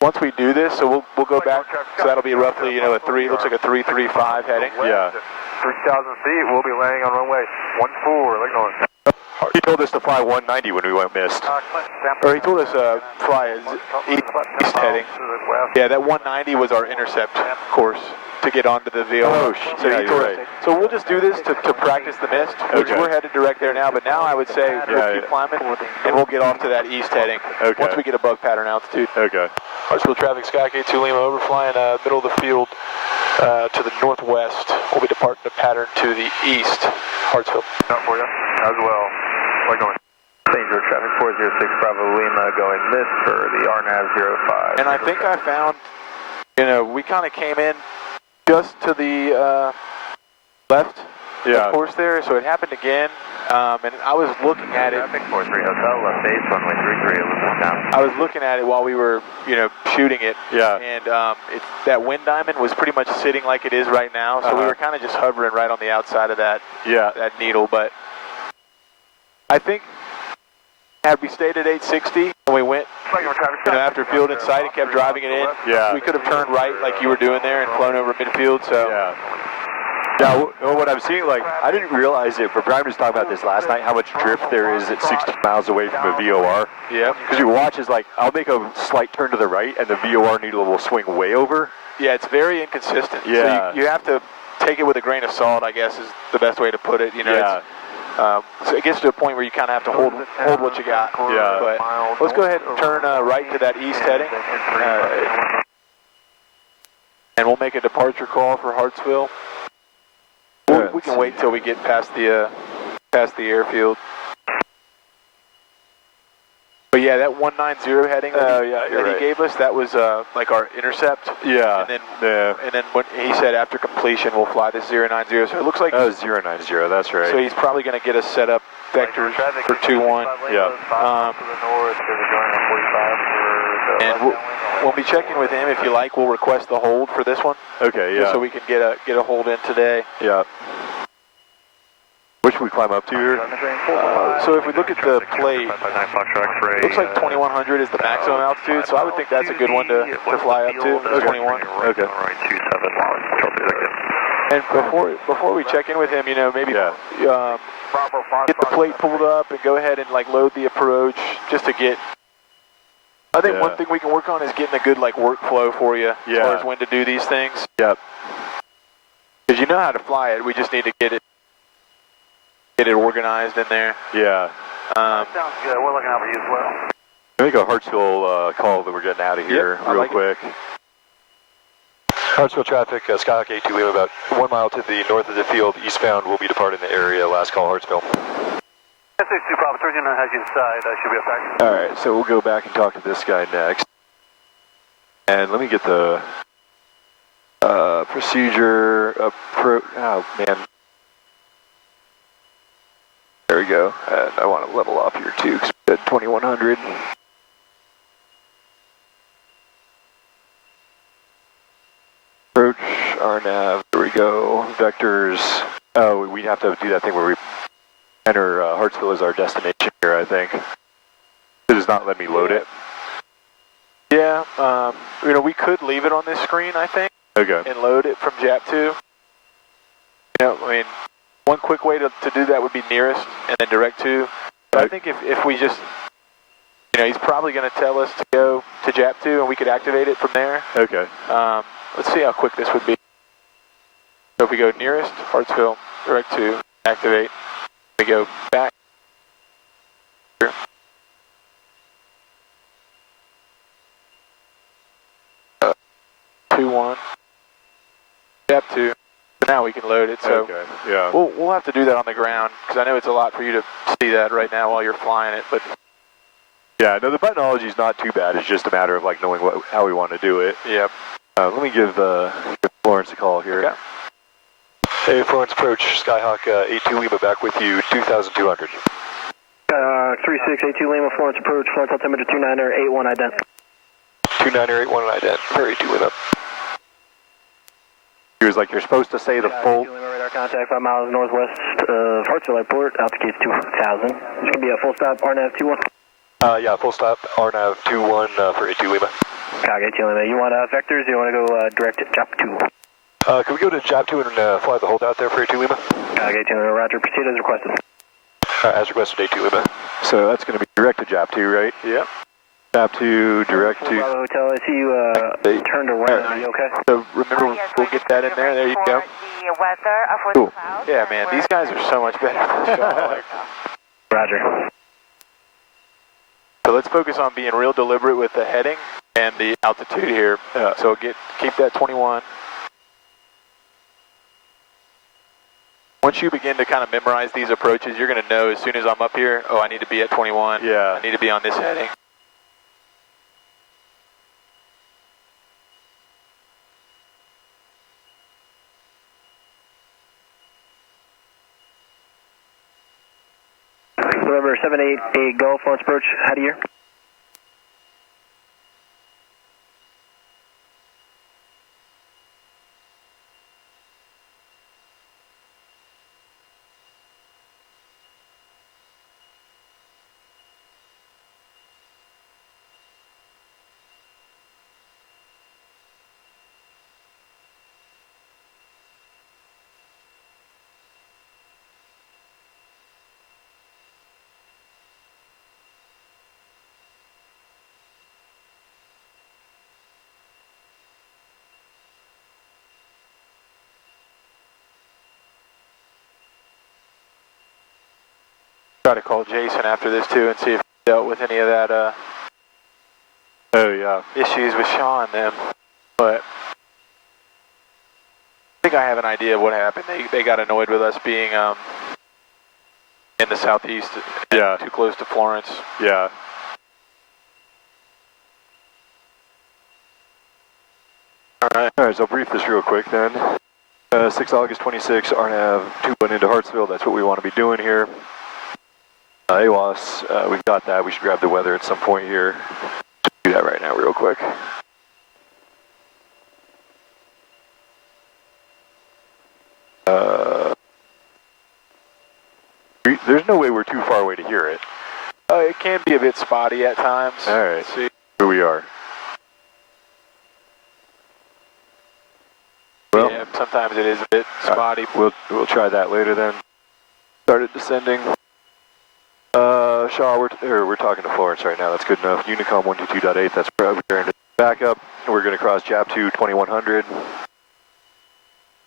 once we do this, so we'll go back. So that'll be roughly, you know, looks like a 335 heading. Yeah. 3,000 feet. We'll be landing on runway 14. Like going. He told us to fly 190 when we went missed. Or he told us fly east heading. Yeah, that 190 was our intercept course to get onto the VOR. Oh, so yeah, you're right. So we'll just do this to practice the mist. Okay. We're headed direct there now, but now I would say we'll keep climbing and we'll get off to that east heading once we get above pattern altitude. Okay. Hartsville traffic, Skyhawk 2 Lima overflying middle of the field to the northwest. We'll be departing the pattern to the east, Hartsville. Up for you as well. Like going. Danger traffic 406 Bravo Lima going mist for the RNAV 05. And I think I found, you know, we kind of came in just to the left of the course there, so it happened again. And I was looking at it. Traffic 43 Hotel, left base, runway 33, down. I was looking at it while we were, you know, shooting it. Yeah. And it's that wind diamond was pretty much sitting like it is right now, so we were kind of just hovering right on the outside of that that needle. But I think had we stayed at 860 and we went, you know, after field in sight and kept driving it in, we could have turned right like you were doing there and flown over midfield. So. Yeah, well, what I'm seeing, like, I didn't realize it, but Brian was talking about this last night, how much drift there is at 60 miles away from a VOR. Yeah. Because you watch is like, I'll make a slight turn to the right, and the VOR needle will swing way over. Yeah, it's very inconsistent. Yeah. So you have to take it with a grain of salt, I guess, is the best way to put it. You know, so it gets to a point where you kind of have to hold what you got. Yeah. But let's go ahead and turn right to that east heading. And we'll make a departure call for Hartsville. We can wait till we get past the airfield. But yeah, that 190 heading that he gave us, that was like our intercept. Yeah. And then when he said after completion we'll fly this 090. So it looks like 090. That's right. So he's probably going to get us set up vectors for 2-1. Yeah. And we'll be checking with him. If you like, we'll request the hold for this one. Okay. Yeah. So we can get a hold in today. Yeah. What should we climb up to here? So if we look at the plate, it looks like 2100 is the maximum altitude, so I would think that's a good one to fly up to, 21. Okay. And before we check in with him, you know, maybe get the plate pulled up and go ahead and like load the approach just to get. I think one thing we can work on is getting a good like workflow for you as far as when to do these things. Yep. Because you know how to fly it, we just need to get it organized in there. Yeah. Sounds good. We're looking out for you as well. Let me go Hartsville call that we're getting out of here real quick. Hartsville traffic, Skyhawk 82 Lima, about 1 mile to the north of the field, eastbound. We'll be departing the area. Last call, Hartsville. S62 Bravo 39 has you inside. Should be effective. All right, so we'll go back and talk to this guy next. And let me get the procedure approach. Oh, man. There we go. And I want to level off here too, because we said 2100. Approach, RNAV, there we go. Vectors. Oh, we have to do that thing where we enter Hartsville as our destination here, I think. It does not let me load it. Yeah, you know, we could leave it on this screen, I think. Okay. And load it from JAP2. You know, I mean, one quick way to do that would be nearest and then direct to. But I think if we just, you know, he's probably going to tell us to go to JAP2 and we could activate it from there. Okay. Let's see how quick this would be. So if we go nearest, Hartsville, direct to, activate. We go back. 2-1. JAP2. Now we can load it, so we'll have to do that on the ground, because I know it's a lot for you to see that right now while you're flying it, but... Yeah, no, the buttonology is not too bad. It's just a matter of like knowing how we want to do it. Yep. Let me give Florence a call here. Okay. Hey, Florence, approach Skyhawk 82 Lima, back with you, 2,200. 3682 Lima, Florence approach, Florence altimeter 2981 ident. 2981 ident, 32 Lima. He was like, you're supposed to say the full... radar contact 5 miles northwest of Hartsville Airport, altitude 2,000. It's going to be a full stop, RNAV 21. Yeah, full stop, RNAV 21 for 82 Lima. Cog 82 Lima. You want vectors, or you want to go direct to JAP 2? Can we go to JAP 2 and fly the holdout there for 82 Lima? Cog 82 Lima, roger. Proceed as requested. As requested, 82 Lima. So that's going to be direct to JAP 2, right? Yep. JAP 2, direct to... Bravo Hotel, I see you turned around. Are you okay? So remember, we'll get that in there. There you go. The weather of Cool. clouds. Yeah, man, these guys are so much better than Sean. Roger. So let's focus on being real deliberate with the heading and the altitude here. So keep that 21. Once you begin to kind of memorize these approaches, you're going to know as soon as I'm up here, oh, I need to be at 21. Yeah. I need to be on this heading. November 788 Golf, Lawrence approach, how do you hear? Try to call Jason after this too and see if he dealt with any of that Oh, yeah. issues with Sean then. But I think I have an idea of what happened. They got annoyed with us being in the southeast, Yeah. too close to Florence. Yeah. All right, so I'll brief this real quick then. 6 August 26, RNAV 21 into Hartsville. That's what we want to be doing here. AWAS, we've got that. We should grab the weather at some point here. Do that right now real quick. There's no way we're too far away to hear it. It can be a bit spotty at times. All right, Let's see. here we are. Well, Yeah, sometimes it is a bit spotty. we'll try that later then. Started descending. Shaw, we're talking to Florence right now. That's good enough. Unicom 122.8. That's we're in backup. We're going to cross JAP 2 2100.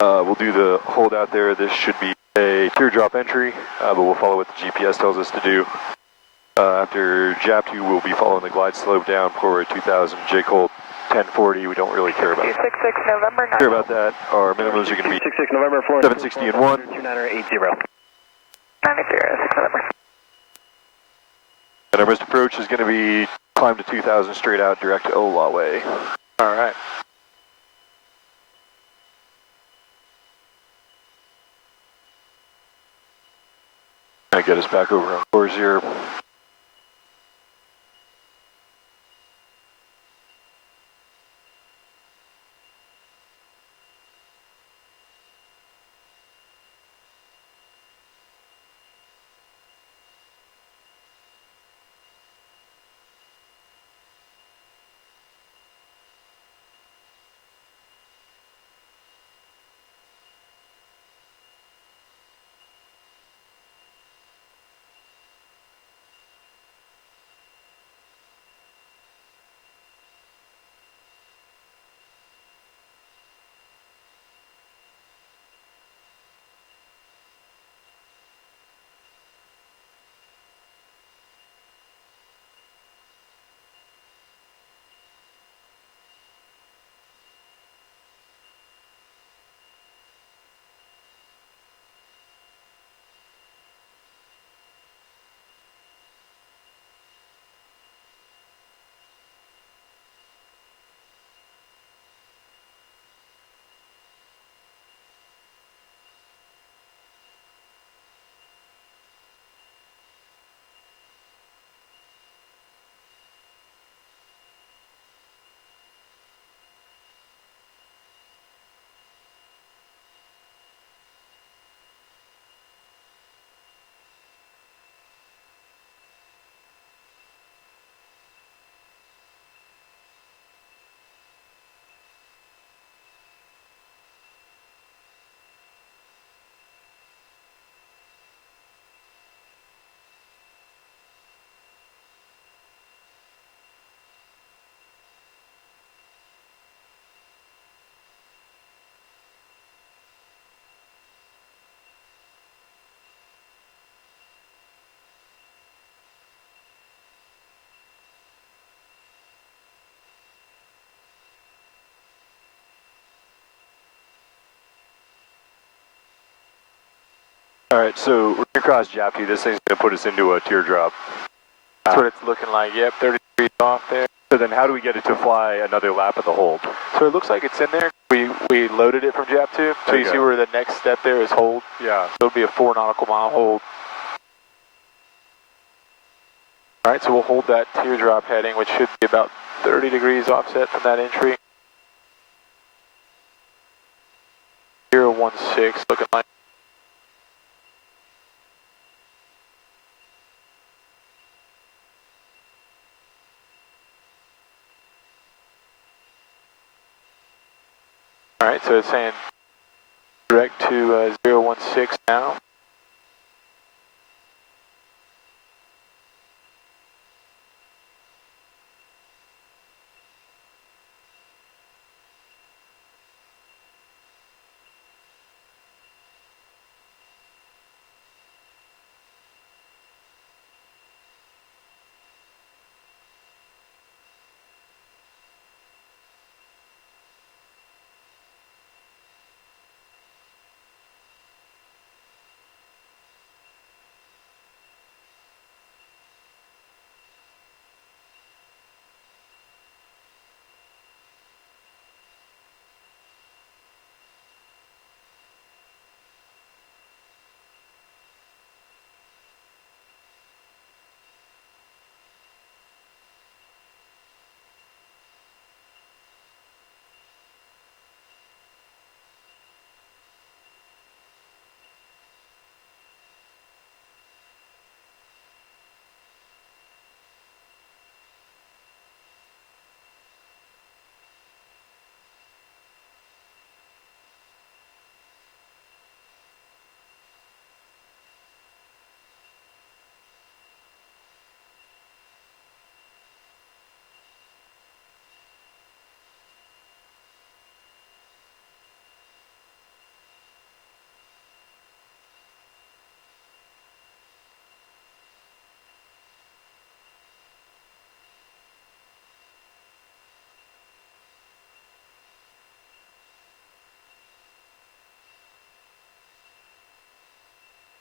We'll do the hold out there. This should be a teardrop entry, but we'll follow what the GPS tells us to do. After JAP 2, we'll be following the glide slope down forward 2000. J Colt 1040. We don't really care about 66 November 9. care about that. Our minimums are going to be 66 November, Florence. 760 and 1. 2980. 96 November. And our most approach is going to be climb to 2000 straight out direct to Ola Way. All right. And get us back over on course here. All right, so we're going to cross JAP2. This thing's going to put us into a teardrop. That's what it's looking like. Yep, 30 degrees off there. So then how do we get it to fly another lap at the hold? So it looks like it's in there. We loaded it from JAP2. So you see where the next step there is hold? Yeah. So it'll be a 4 nautical mile hold. All right, so we'll hold that teardrop heading, which should be about 30 degrees offset from that entry. 016 looking like. All right, so it's saying direct to 016 now.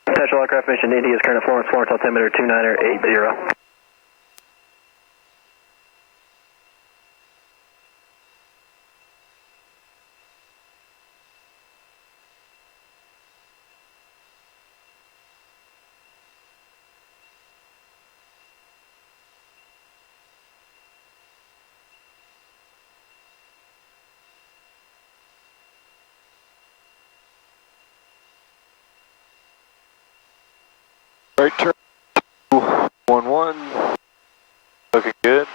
Potential aircraft mission India is current Florence, altimeter 2980. Right turn 211. Looking good.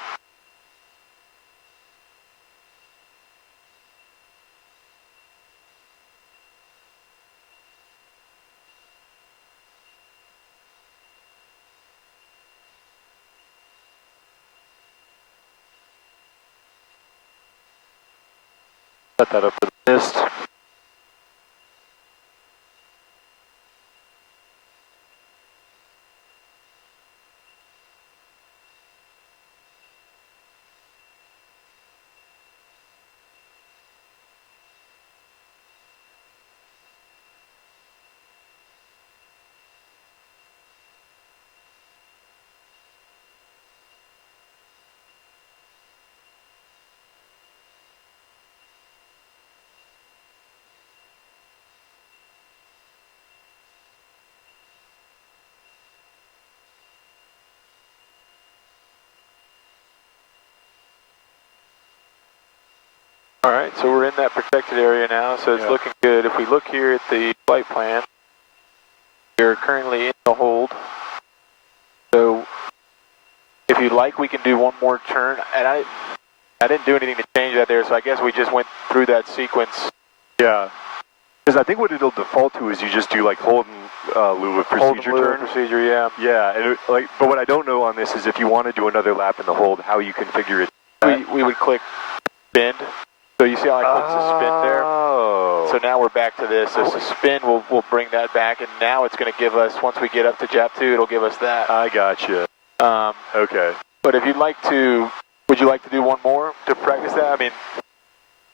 Set that up for the mist. All right, so we're in that protected area now, so it's looking good. If we look here at the flight plan, we're currently in the hold. So if you'd like, we can do one more turn. And I didn't do anything to change that there, so I guess we just went through that sequence. Yeah. Because I think what it'll default to is you just do like hold and lieu of procedure turn. Procedure, yeah. Yeah, and but what I don't know on this is if you want to do another lap in the hold, how you configure it. We would click spin. So you see how I clicked suspend there? Oh. So now we're back to this. So suspend, we'll bring that back, and now it's going to give us, once we get up to JAP2, it'll give us that. I gotcha. Okay. But if you'd like to, would you like to do one more to practice that? I mean,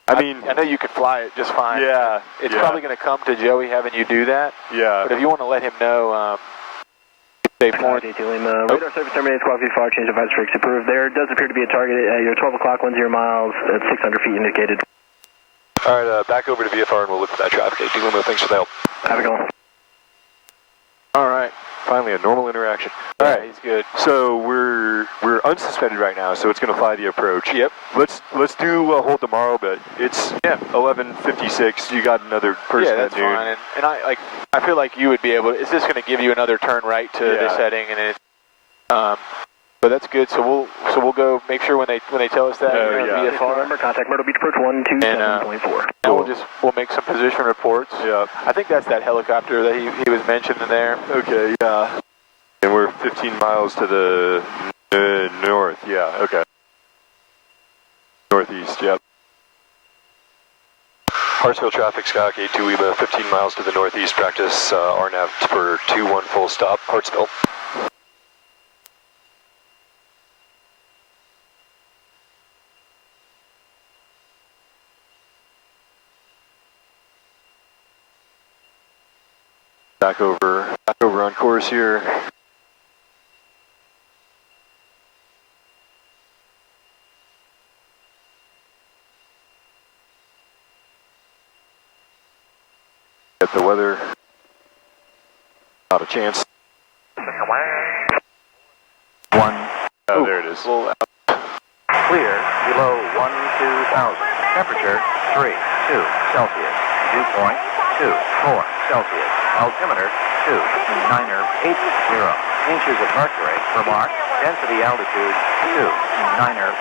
I mean, I know you could fly it just fine. Yeah. It's probably going to come to Joey having you do that. Yeah. But if you want to let him know, Radar service terminates, squawk VFR, change of advice fix approved. There does appear to be a target at your 12 o'clock, 10 miles, at 600 feet indicated. All right, back over to VFR and we'll look for that traffic. 8 Lima, thanks for the help. Have a good one. All right. Finally, a normal interaction. All right, he's good. So we're unsuspended right now, so it's going to fly the approach. Yep. Let's do hold tomorrow, but it's 11:56. You got another person. Yeah, that's fine. And I feel like you would be able. It's just going to give you another turn right to this heading, and it. But that's good. So we'll go make sure when they tell us that. VFR. Remember, contact Myrtle Beach approach 127.4. And we'll make some position reports. Yeah. I think that's that helicopter that he was mentioning there. Okay. Yeah. And we're 15 miles to the north. Yeah. Okay. Northeast. Yep. Hartsville traffic, Skyhawk 82 Lima, 15 miles to the northeast. Practice RNAV for 2-1 full stop, Hartsville. Back over on course here. Get the weather. Not a chance. Oh, there it is. Clear below 12,000. Temperature 32 Celsius. Dew point 24 Celsius. Altimeter 2980. Inches of mercury per mark. Density altitude 2900.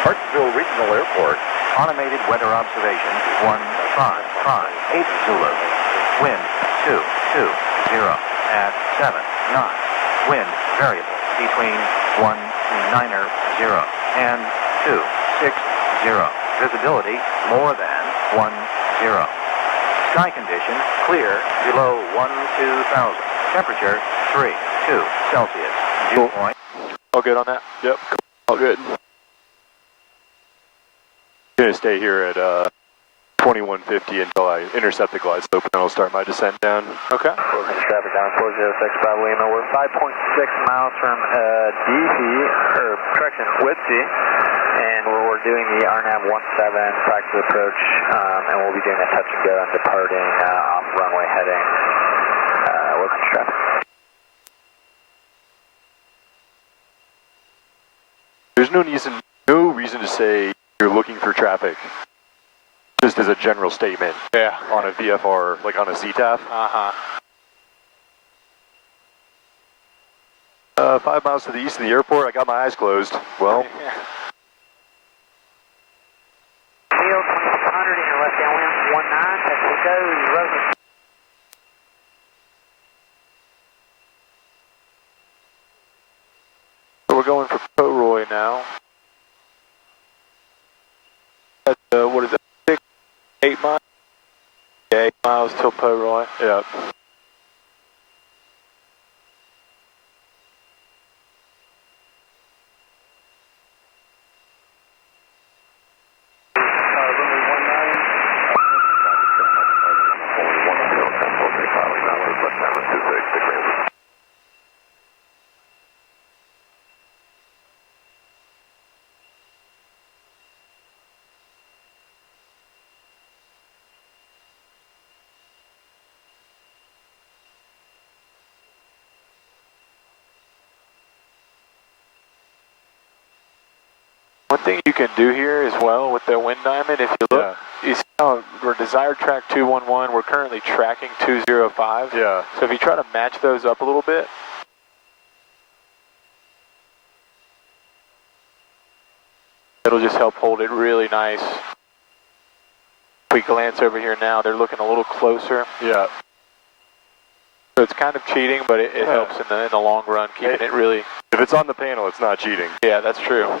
Hartsville Regional Airport. Automated weather observation 155 Zulu. Wind 220 at 7 knots. Wind variable between 190 and 260. Visibility more than 10. Sky condition clear below 12,000. Temperature 32 Celsius. Dew point. All good on that? Yep. All good. Gonna stay here at 2150 until I intercept the glide slope, and then I'll start my descent down. Okay. Traffic down 406 Bravo Lima. We're 5.6 miles from Whitsey, and we're doing the RNAV 17 practice approach, and we'll be doing a touch and go and departing off runway heading. Welcome to traffic. There's no reason to say you're looking for traffic. Just as a general statement. Yeah. On a VFR, like on a CTAF. 5 miles to the east of the airport. I got my eyes closed. Well. Field 2600 and your left downwind 19. That's what goes. Rosen. So we're going for Potroy now. That's, what is it? 8 miles? Yeah, 8 miles till Potroy. Yeah. One thing you can do here as well with the wind diamond, if you look, you see how we're desired track 211, we're currently tracking 205. Yeah. So if you try to match those up a little bit, it'll just help hold it really nice. If we glance over here now, they're looking a little closer. Yeah. So it's kind of cheating, but it helps in the long run, keeping it really... If it's on the panel, it's not cheating. Yeah, that's true.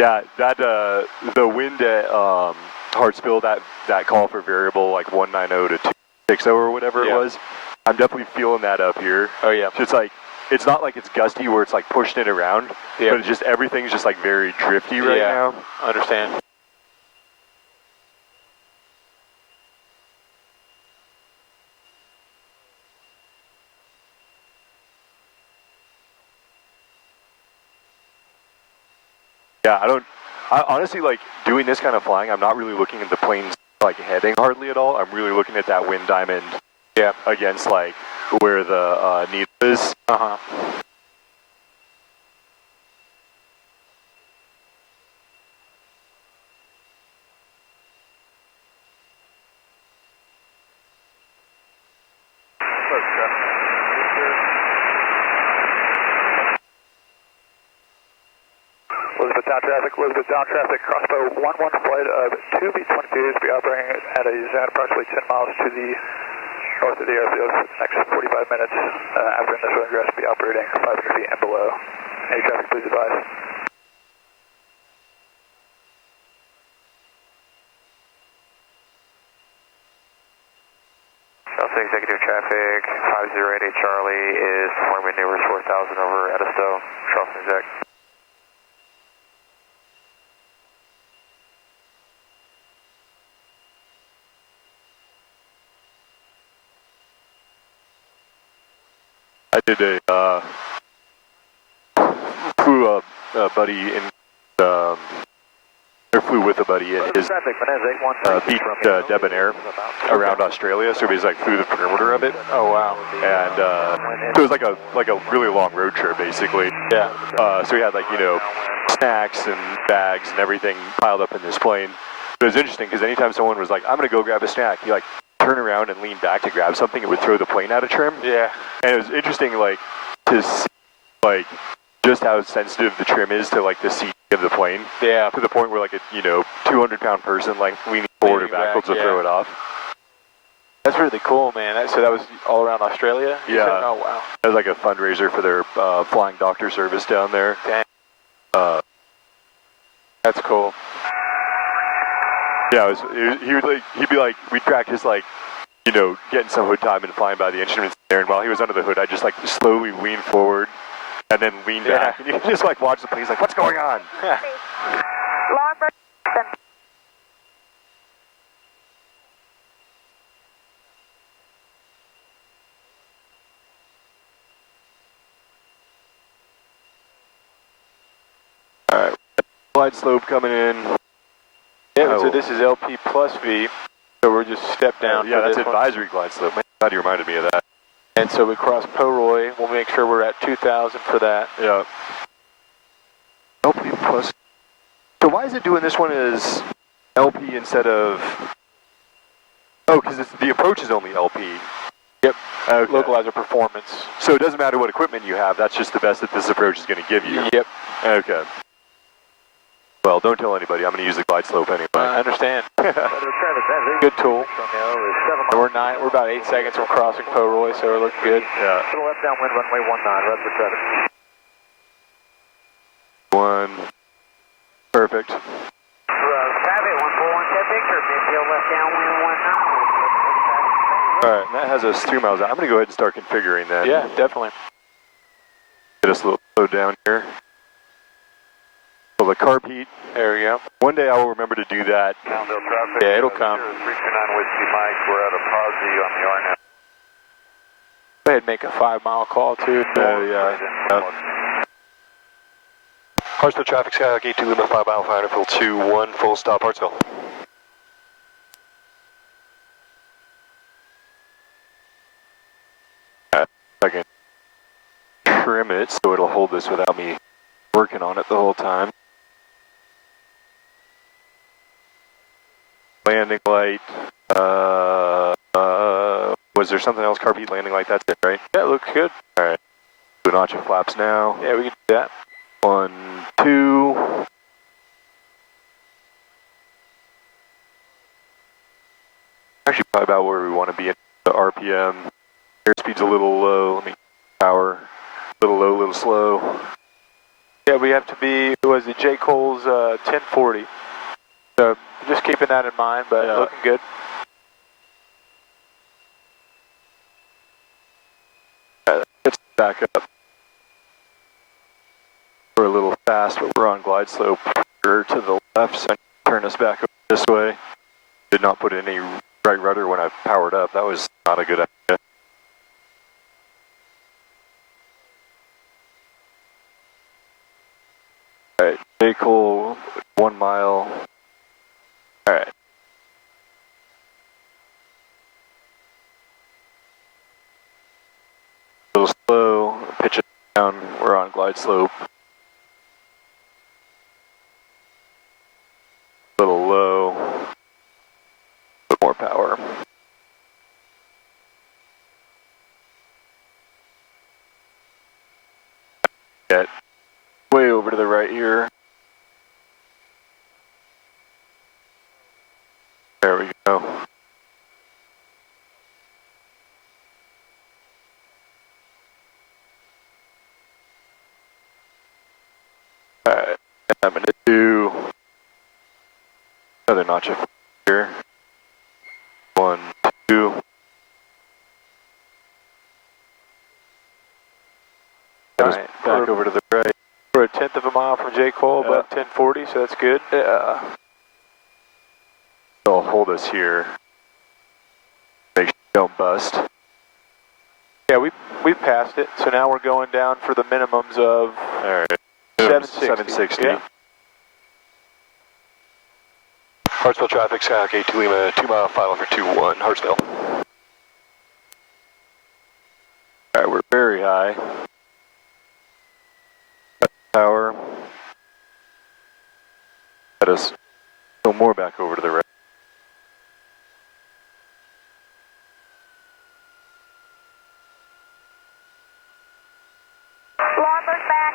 Yeah, that the wind at Hartsville, that call for variable like 190 to 260 or whatever it was, I'm definitely feeling that up here. Oh yeah. Just like it's not like it's gusty where it's like pushing it around, but it's just, everything's just like very drifty right now. Understand. Yeah, I honestly, like, doing this kind of flying, I'm not really looking at the plane's, like, heading hardly at all. I'm really looking at that wind diamond against, like, where the needle is. Elizabeth down traffic, crossbow 11 flight of 2B-22 to be operating at a zone approximately 10 miles to the north of the airfield for the next 45 minutes. After initial ingress, be operating 500 feet and below. Any traffic, please advise. Delta Executive Traffic, 508 Charlie is performing maneuvers 4000 over Edisto, Charleston Exec. I did flew a buddy in, or flew with a buddy in his beat debonair around Australia, so he was like flew the perimeter of it. Oh wow! And so it was like a really long road trip basically. Yeah. So he had, like, you know, snacks and bags and everything piled up in this plane. But it was interesting because anytime someone was like, "I'm gonna go grab a snack," he like turn around and lean back to grab something. It would throw the plane out of trim. Yeah. And it was interesting, like, to see, like, just how sensitive the trim is to, like, the seat of the plane. Yeah. To the point where, like, a, you know, 200-pound person, like, leaning forward or backwards to throw it off. That's really cool, man. So that was all around Australia? Yeah. Oh, wow. It was like a fundraiser for their flying doctor service down there. Dang. That's cool. Yeah, he'd be like, we'd practice, like, you know, getting some hood time and flying by the instruments there, and while he was under the hood, I'd just, like, slowly lean forward and then lean back, and you can just, like, watch the plane. He's like, what's going on? Alright, glide slope coming in. Yeah, so this is LP plus V, so we're just step down. Yeah, that's advisory glide slope. Man, glad you reminded me of that. And so we cross Poroy. We'll make sure we're at 2,000 for that. Yeah. LP plus. So why is it doing this one as LP instead of? Oh, because the approach is only LP. Yep. Okay. Localizer performance. So it doesn't matter what equipment you have. That's just the best that this approach is going to give you. Yep. Okay. Well, don't tell anybody. I'm going to use the glide slope anyway. I understand. Good tool. We're about 8 seconds from crossing Poroy, so we're looking good. Yeah. To the left downwind, runway 19, right for traffic. One. Perfect. Traffic 141, picture, midfield left downwind 19. All right, and that has us 2 miles out. I'm going to go ahead and start configuring that. Yeah, definitely. Get us a little slow down here. Well, the carb heat. There we go. One day I will remember to do that. Yeah, it'll come. 329 Whiskey Mike, we're at a Posy on the RNAV. Go ahead and make a 5-mile call, too. Yeah. Hartsville traffic, Skyhawk 82 Lima, 5 mile, 500 full 2-1, full stop, Hartsville. I can trim it so it'll hold this without me working on it the whole time. Landing light. Was there something else? Carb heat, landing light, that's it, right? Yeah, it looks good. All right. Do notch of flaps now. Yeah, we can do that. 1, 2. Actually, probably about where we want to be in the RPM. Airspeed's a little low. Let me power. A little low, a little slow. Yeah, we have to be, was it J. Cole's 1040. So just keeping that in mind, but looking good. Let's back up. fast, but we're on glide slope to the left, so I need to turn us back over this way. Did not put any right rudder when I powered up. That was not a good idea. Alright, J. Cole, 1 mile. Alright. A little slow, pitch it down, we're on glide slope. A little low, a bit more power. Get way over to the right here. There we go. Alright, I'm going to do another notch of here. 1, 2. Alright, back over to the right. We're a 1/10 of a mile from J. Cole, above 1040, so that's good. Yeah. They'll hold us here. Make sure you don't bust. Yeah, we passed it, so now we're going down for the minimums of Alright. 760. Yeah. Hartsville traffic, Skyhawk 82 Lima, 2 mile final for 2-1, Hartsville. Alright, we're very high. Power. Let us go more back over to the right. Larboard back,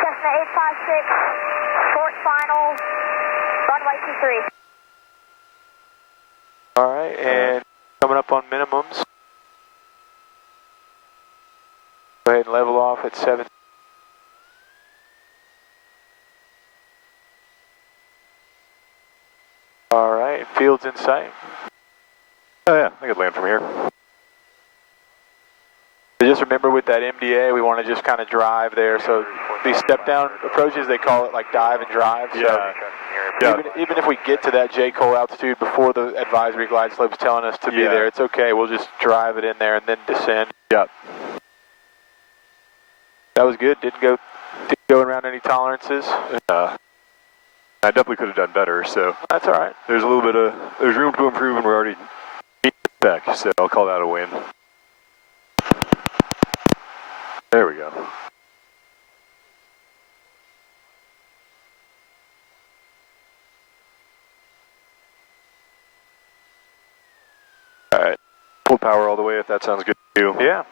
Cessna 856, short final, runway 23. Alright, and coming up on minimums. Go ahead and level off at 7. Alright, field's in sight. Oh yeah, I could land from here. So just remember with that MDA, we want to just kind of drive there. So these step down approaches, they call it like dive and drive. So even if we get to that J. Cole altitude before the advisory glide slope's telling us to be there, it's okay. We'll just drive it in there and then descend. Yep. That was good. Didn't go around any tolerances. I definitely could have done better, so That's all right. there's a little bit of, there's room to improve, and we're already meeting the spec, so I'll call that a win. There we go. Alright, full power all the way if that sounds good to you. Yeah.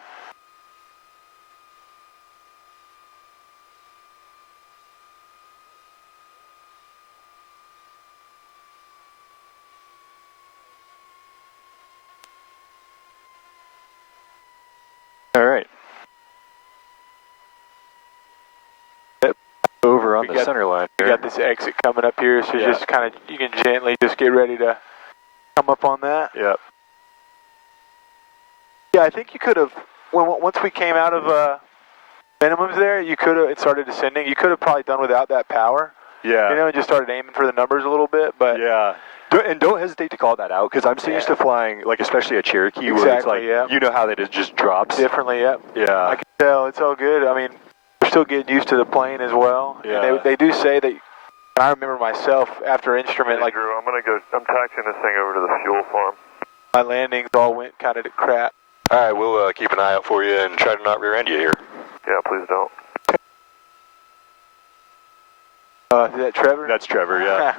Alright. Over on the center line We here. got this exit coming up here, so Yeah. just kind of, you can gently just get ready to come up on that. Yep. Yeah, I think you could have, once we came out of minimums there, you could have, it started descending, you could have probably done without that power. Yeah. You know, and just started aiming for the numbers a little bit, but. Yeah. And don't hesitate to call that out, because I'm so used to flying, like especially a Cherokee, where it's like, yeah. you know how that it just drops. Differently, yep. Yeah. I can tell, it's all good. I mean, we're still getting used to the plane as well. Yeah. And they do say that, I remember myself after instrument, like, Drew, I'm taxiing this thing over to the fuel farm. my landings all went kind of to crap. Alright, we'll keep an eye out for you and try to not rear end you here. Yeah, please don't. Is that Trevor? That's Trevor, yeah.